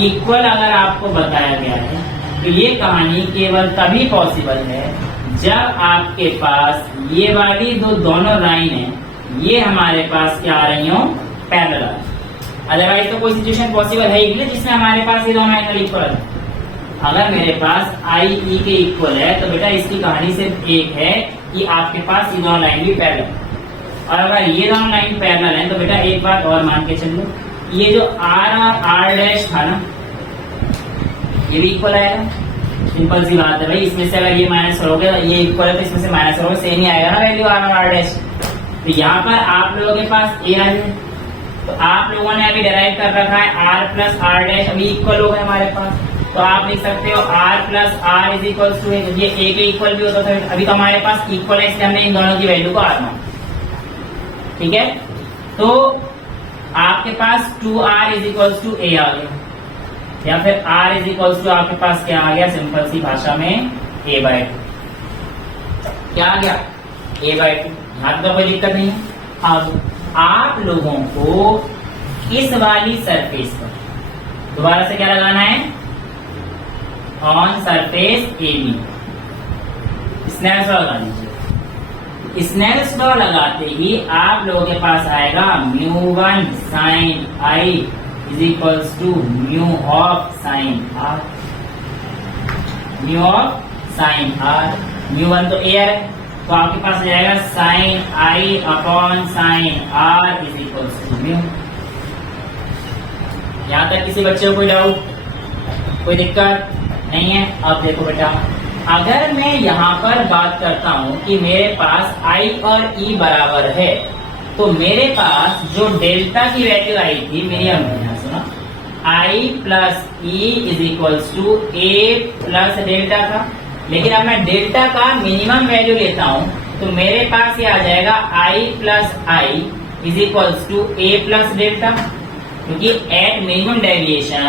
इक्वल अगर आपको बताया गया है, तो ये कहानी केवल तभी पॉसिबल है जब आपके पास ये वाली दोनों लाइन है, ये हमारे पास क्या आ रही हो, पैरेलल। अदरवाइज तो कोई सिचुएशन पॉसिबल है ही नहीं जिसमें हमारे पास ये दोनों एंगल इक्वल है। अगर मेरे पास आई ई के इक्वल है तो बेटा इसकी कहानी सिर्फ एक है कि आपके पास ये दोनों लाइन भी पैरेलल। और अगर ये दोनों लाइन पैरेलल है तो बेटा एक बात और मान के चलो, ये जो आर डैश था ना, ये भी इक्वल आएगा। सिंपल सी बात है भाई, इसमें से अगर ये माइनस करोगे ये इक्वल है तो इसमें से माइनस करोगे सेम ही आएगा ना वैल्यू आर और आर डैश। तो यहाँ पर आप लोगों के पास ए आ है, तो आप लोगों ने अभी डिराइव कर रखा है आर प्लस आर डैश, अभी इक्वल हो गए हमारे पास। तो आप लिख सकते हो R plus R is equal to, ये ए के इक्वल भी होता था, अभी तो हमारे पास इक्वल है इसलिए हमने इन दोनों की वैल्यू को आर माना। ठीक है, तो आपके पास 2r इज इक्वल टू ए आ गया, या फिर r इज इक्वल टू आपके पास क्या आ गया, सिंपल सी भाषा में a/2। क्या आ गया, a/2। यहाँ तो कोई दिक्कत नहीं है। अब आप लोगों को इस वाली सरफेस पर दोबारा से क्या लगाना है, on surface AB Snell's law लगा लीजिए। स्नेल्स लॉ लगाते ही आप लोगों के पास आएगा μ1 sin I is equals to mu of sine R, mu of sine R. μ1 तो एयर है, तो आपके पास आ जाएगा sine I upon sine R is equals to mu. यहां तक किसी बच्चे को कोई डाउट, कोई दिक्कत नहीं है। अब देखो बेटा, अगर मैं यहाँ पर बात करता हूँ कि मेरे पास I और E बराबर है, तो मेरे पास जो डेल्टा की वैल्यू आई थी, मेरी यहाँ सुना, I plus E is equals to A plus delta था। लेकिन अब मैं डेल्टा का मिनिमम वैल्यू लेता हूँ, तो मेरे पास ये आ जाएगा I plus I is equals to A plus delta, क्योंकि एट मिनिमम डेविएशन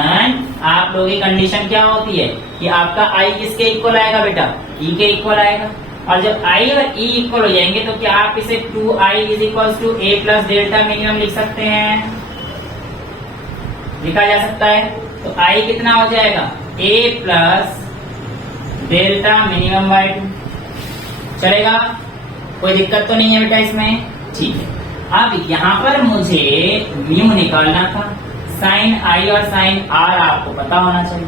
आप लोगों की कंडीशन क्या होती है कि आपका I किसके इक्वल आएगा बेटा, E के इक्वल आएगा। और जब I और E इक्वल हो जाएंगे तो क्या आप इसे 2I is equal to A plus delta minimum लिख सकते हैं, लिखा जा सकता है। तो I कितना हो जाएगा, A plus delta minimum by 2। चलेगा, कोई दिक्कत तो नहीं है बेटा इसमें, ठीक है। अब यहाँ पर मुझे म्यू निकालना था, साइन I और साइन R आपको पता होना चाहिए,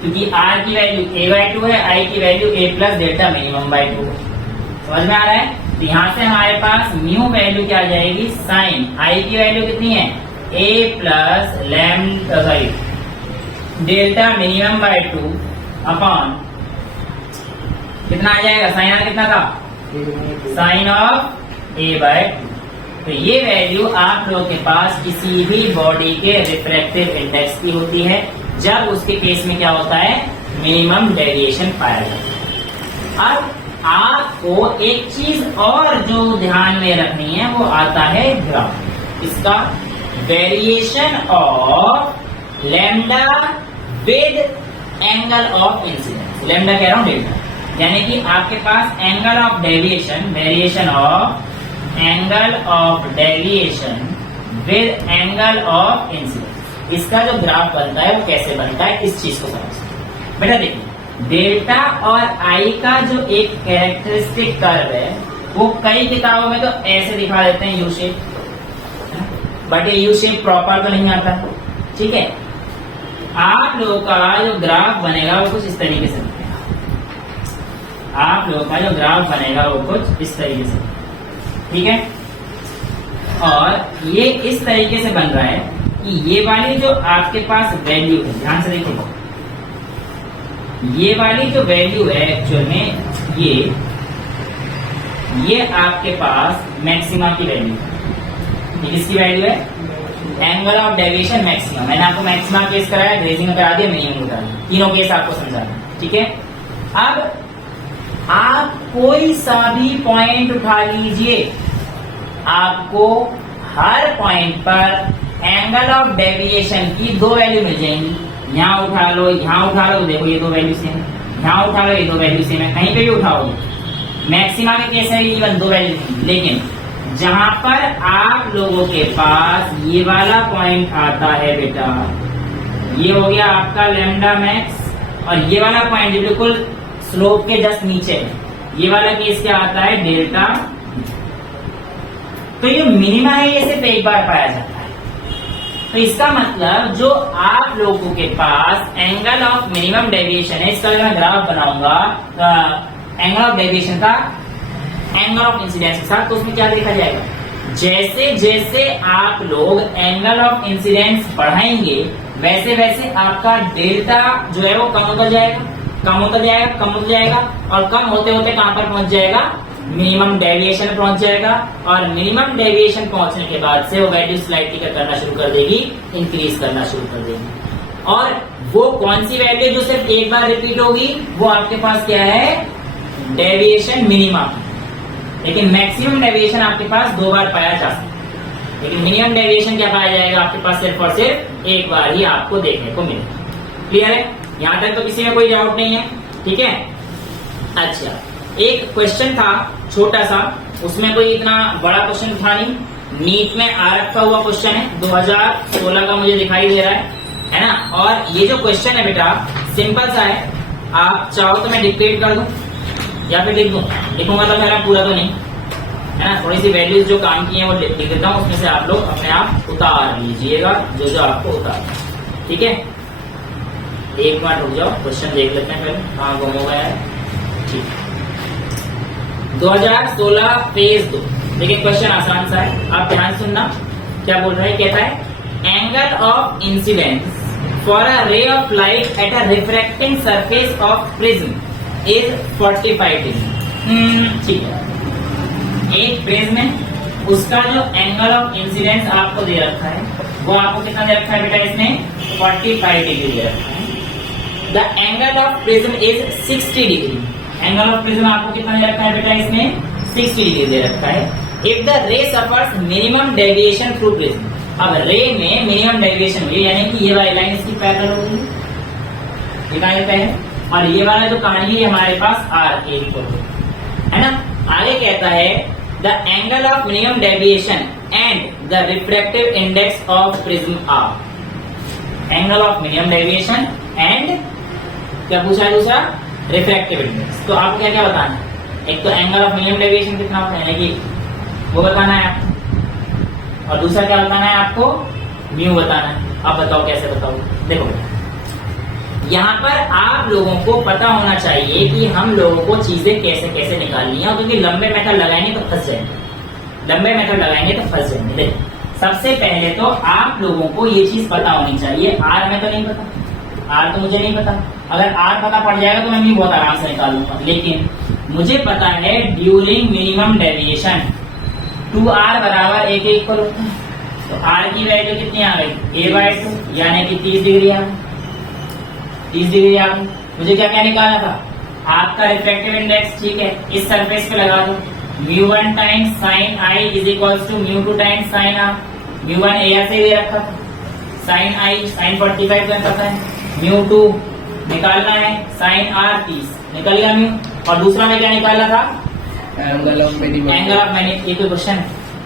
क्योंकि R की वैल्यू A/2 है, I की value A plus delta minimum by 2 है। समझ में आ रहा है। तो यहाँ से हमारे पास म्यू वैल्यू क्या आ जाएगी, साइन I की वैल्यू कितनी है, A plus lambda sorry delta minimum by 2 upon कितना आ जाएगा, साइन R कितना था, साइन ऑफ A/2। तो ये वैल्यू आप लोगों के पास किसी भी बॉडी के रिफ्रैक्टिव इंडेक्स की होती है, जब उसके केस में क्या होता है, मिनिमम डेविएशन पाया जाता है। अब आपको एक चीज और जो ध्यान में रखनी है वो आता है ग्राफ, इसका variation of lambda with angle of incidence. Lambda कह रहा हूं डेल्टा, यानी कि आपके पास angle of deviation, variation of angle of deviation with angle of incidence, इसका जो ग्राफ बनता है वो कैसे बनता है, इस चीज को समझते बेटा। देखिए, डेल्टा और आई का जो एक कैरेक्टरिस्टिक कर्व है वो कई किताबों में तो ऐसे दिखा देते हैं, यू शेप, बट ये यू शेप प्रॉपर तो नहीं आता, ठीक है। आप लोगों का जो ग्राफ बनेगा वो कुछ इस तरीके से बनेगा, आप लोगों का जो ग्राफ बनेगा वो कुछ इस तरीके से, ठीक है। और ये इस तरीके से बन रहा है कि ये वाली जो आपके पास वैल्यू है, ध्यान से देखिए, ये वाली जो वैल्यू है एक्चुअल में ये आपके पास मैक्सिमा की वैल्यू है। ये किसकी वैल्यू है, एंगल ऑफ डेविएशन मैक्सिमम। मैंने आपको मैक्सिमा केस कराया, ग्रेजिंग में करा दिया, मिनिमम करा दिया, तीनों केस आपको समझाना, ठीक है। अब आप कोई सा भी पॉइंट उठा लीजिए, आपको हर पॉइंट पर एंगल ऑफ डेविएशन की दो वैल्यू मिल जाएंगी, यहाँ उठा लो, यहाँ उठा लो, देखो ये दो वैल्यू सेम है, यहाँ उठा लो ये दो वैल्यू सेम है, कहीं पे भी उठाओगे मैक्सिमा के केस है इवन दो वैल्यू। लेकिन जहां पर आप लोगों के पास ये वाला पॉइंट आता है बेटा, ये हो गया आपका लैम्डा मैक्स, और ये वाला पॉइंट बिल्कुल स्लोप के जस्ट नीचे है, ये वाला केस क्या आता है डेल्टा। तो ये मिनिमा है, ये सिर्फ एक बार पाया जाता है। तो इसका मतलब जो आप लोगों के पास एंगल ऑफ मिनिमम डेविएशन है, इसका मैं ग्राफ बनाऊंगा एंगल ऑफ डेविएशन का एंगल ऑफ इंसिडेंस के साथ, तो उसमें क्या देखा जाएगा, जैसे जैसे आप लोग एंगल ऑफ इंसिडेंस बढ़ाएंगे वैसे वैसे आपका डेल्टा जो है वो कम होता जाएगा, कम होता जाएगा, कम होता जाएगा, और कम होते होते कहां पर पहुंच जाएगा, मिनिमम डेविएशन पहुंच जाएगा। और मिनिमम डेविएशन पहुंचने के बाद से वो वैल्यू स्लाइडली क्या करना शुरू कर देगी, इंक्रीज करना शुरू कर देगी। और वो कौन सी वैल्यू जो सिर्फ एक बार रिपीट होगी, वो आपके पास क्या है, डेविएशन मिनिमम। लेकिन मैक्सिमम डेविएशन आपके पास दो बार पाया जा सकता है, लेकिन मिनिमम डेविएशन क्या पाया जाएगा आपके पास सिर्फ और सिर्फ एक बार ही आपको देखने को मिलेगा। क्लियर है? यहां तक तो किसी में कोई डाउट नहीं है, ठीक है। अच्छा, एक क्वेश्चन था छोटा सा, उसमें कोई इतना बड़ा क्वेश्चन था नहीं, नीट में आ रखा हुआ क्वेश्चन है, 2016 का मुझे दिखाई दे रहा है ना। और ये जो क्वेश्चन है बेटा सिंपल सा है, आप चाहो तो मैं डिक्टेट कर दूं या फिर लिख दूं, लिखूंगा तो मेरा पूरा तो नहीं है ना, थोड़ी सी वैल्यूज जो काम की है वो लिख देता हूँ, उसमें से आप लोग अपने आप उतार लीजिएगा जो जो आपको उतार, ठीक है। एक मिनट रुक जाओ, क्वेश्चन देख लेते हैं पहले, हाँ गुम हो गया है, ठीक। 2016 फेज 2, देखिए क्वेश्चन आसान सा है, आप ध्यान सुनना क्या बोल रहा है। कहता है angle of incidence for a ray of light at a refracting surface of prism is 45 degree. ठीक है, एक प्रिज्म में उसका जो एंगल ऑफ इंसिडेंस आपको दे रखा है वो आपको कितना दे रखा है बेटा, इसमें 45 डिग्री दे रखा है। The angle of prism is 60 degree, angle of prism आपको कितना दे रखा है बेटा, इसमें 60 डिग्री दे रखा है। इफ द रे suffers minimum deviation through prism, अब रे में मिनिमम डेविएशन हुई, यानी कि ये वाली लाइन इसकी पैरेलल होगी, दिखा देते हैं, और ये वाला जो कहानी है हमारे पास आर ए है ना। आगे कहता है the angle of minimum deviation and the refractive index of prism are, angle of minimum deviation and क्या पूछा है दूसरा, रिफ्रैक्टिव इंडेक्स। तो आपको क्या क्या बताना है, एक तो एंगल ऑफ मिनिमम डेविएशन कितना होता है, यानी कि वो बताना है आपको, और दूसरा क्या बताना है आपको, म्यू बताना है। आप बताओ कैसे बताओगे। देखो यहाँ पर आप लोगों को पता होना चाहिए कि हम लोगों को चीजें कैसे कैसे निकालनी है, क्योंकि लंबे मेथड लगाएंगे तो फंस जाएंगे, लंबे मेथड लगाएंगे तो फंस जाएंगे। देखो सबसे पहले तो आप लोगों को ये चीज पता होनी चाहिए, आर में तो नहीं पता, आर तो मुझे नहीं पता, अगर आर पता पड़ जाएगा तो मैं भी बहुत आराम से निकालूंगा, लेकिन मुझे पता है ड्यूरिंग मिनिमम डेविएशन 2r बराबर 1 इक्वल होता है। तो r की वैल्यू कितनी आ गई, a/2 यानी कि 30 डिग्री आ गई, 30 डिग्री आ गई। मुझे क्या क्या निकालना था, आपका रिफ्रैक्टिव इंडेक्स, ठीक है, इस सरफेस पे लगा दो, μ1 times sine i is equals to μ2 times sine r, μ1 air से दे रखा था, साइन i साइन 45 का पता है, μ2 निकालना है, साइन r 30 निकल गया म्यू, और दूसरा में क्या निकालना था, angle of minimum, angle of minimum, ये तो क्वेश्चन है,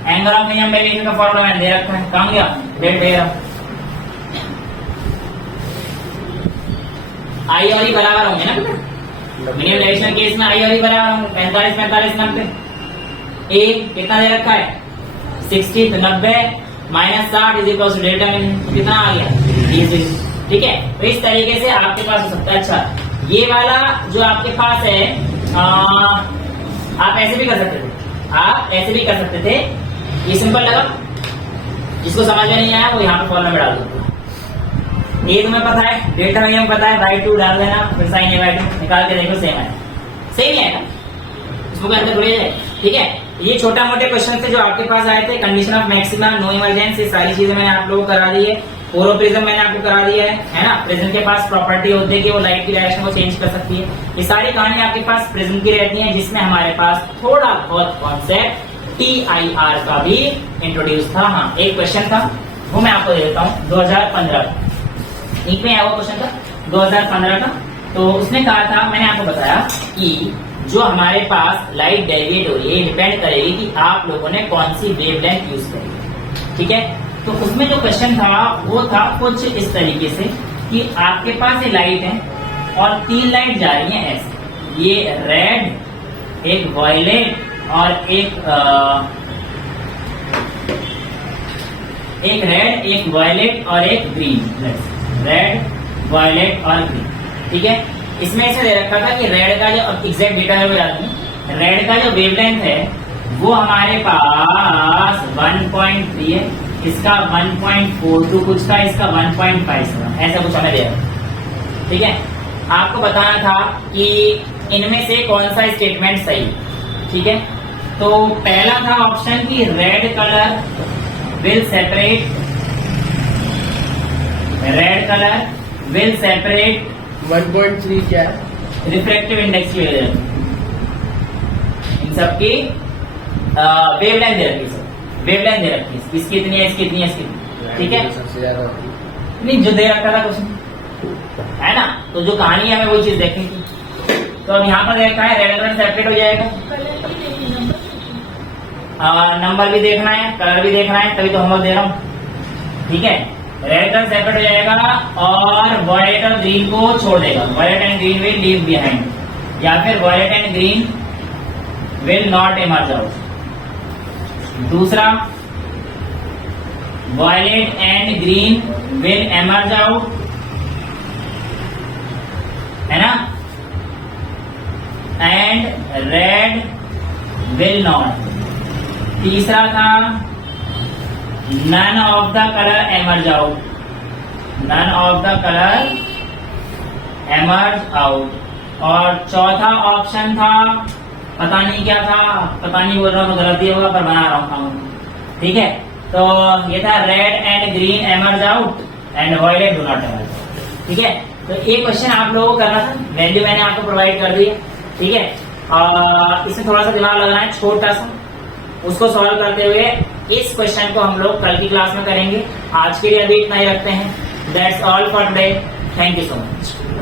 एंगल ऑफ मिनिमम डेविएशन का फॉर्मूला मैंने दे रखा है, कहां गया, डेट दे रहा, आई और ई बराबर होंगे ना बेटा, मिनिमम डेविएशन केस में आई और ई बराबर होंगे, 45 90, ए कितना दे रखा है 60, तो 90 minus 60 is equal to delta minimum, कितना आ गया 30 डिग्री, ठीक है। तो इस तरीके से आपके पास हो सकता है। अच्छा ये वाला जो आपके पास है आप ऐसे भी कर सकते थे, आप ऐसे भी कर सकते थे, ये सिंपल लगा, जिसको समझ में नहीं आया वो यहाँ पे फॉर्मूला में डाल दो, ये तुम्हें पता है, डेल्टा मिनिमम पता है, बाई 2 डाल देना, फिर साइन ए बाई 2 निकाल के देखो सेम है, सही नहीं आएगा, इसको करके जुड़े जाए, ठीक है। ये छोटा मोटे क्वेश्चन थे जो आपके पास आए थे, condition of maxima, no emergency, सारी चीजें मैंने आप लोगों को करा दी है, पोरो प्रिज्म मैंने आपको करा दिया है ना। प्रिज्म के पास प्रॉपर्टी होती है कि वो लाइट की डायरेक्शन को चेंज कर सकती है, ये सारी कहानी आपके पास प्रिज्म की रहती है, जिसमें हमारे पास थोड़ा बहुत कॉन्सेप्ट TIR का भी इंट्रोड्यूस था। हाँ एक क्वेश्चन था वो मैं आपको दे देता हूँ 2015, नीट में आया हुआ क्वेश्चन था 2015 का। तो उसने कहा था, मैंने आपको बताया कि जो हमारे पास लाइट डेविएट हो रही है डिपेंड करेगी कि आप लोगों ने कौन सी वेवलेंथ यूज करी है, ठीक है। तो उसमें जो क्वेश्चन था वो था कुछ इस तरीके से कि आपके पास ये लाइट है और 3 लाइट जा रही हैं ऐसे, ये रेड, एक वायलेट और एक रेड, एक वायलेट और एक ग्रीन। रेड, वायलेट और ग्रीन, ठीक है। इसमें ऐसे दे रखा था कि रेड का जो एग्जैक्ट डेटा है वो याद नहीं, रेड का जो वेवलेंथ है वो हमारे पास 1.3 है, इसका 1.42 कुछ का, इसका 1.5 ऐसा कुछ हमें दे रखा, ठीक है। आपको बताना था कि इनमें से कौन सा स्टेटमेंट सही, ठीक है। तो पहला था ऑप्शन की red colour will separate, red colour will separate 1.3 क्या है? रिफ्रैक्टिव इंडेक्स की वजह से इन सबकी वेवलेंथ दे रखी है, वेवलेंथ दे रखी है, इसकी इतनी है, इसकी इतनी है, इसकी इतनी, ठीक है। सबसे ज्यादा होती है। नहीं, जो दे रखा था क्वेश्चन है ना, तो जो कहानी है हमें वही चीज देखनी थी। तो अब यहाँ पर देखा है रेड कलर सेपरेट हो जाएगा, नंबर भी देखना है, कलर भी देखना है, तभी तो होमवर्क दे रहा हूँ, ठीक है। रेड कलर सेपरेट हो जाएगा और वायलेट और ग्रीन को छोड़ देगा, violet and green will leave behind, या फिर violet and green will not emerge out. दूसरा, violet and green will emerge out, है ना, एंड रेड विल नॉट। तीसरा था none of the colour emerge out, none of the colour emerge out. और चौथा option था, पता नहीं क्या था, पता नहीं बोल रहा हूँ, गलती होगा पर बना रहा हूँ, ठीक है। तो ये था red and green emerge out and violet do not emerge out, ठीक है। तो एक क्वेश्चन आप लोगों को करना था, वैल्यू मैंने आपको प्रोवाइड कर दी है, ठीक है। इसमें थोड़ा सा दिमाग लगाना है, छोटा सा, उसको सॉल्व करते हुए इस क्वेश्चन को हम लोग कल की क्लास में करेंगे। आज के लिए अभी इतना ही रखते हैं। That's all for today, thank you so much.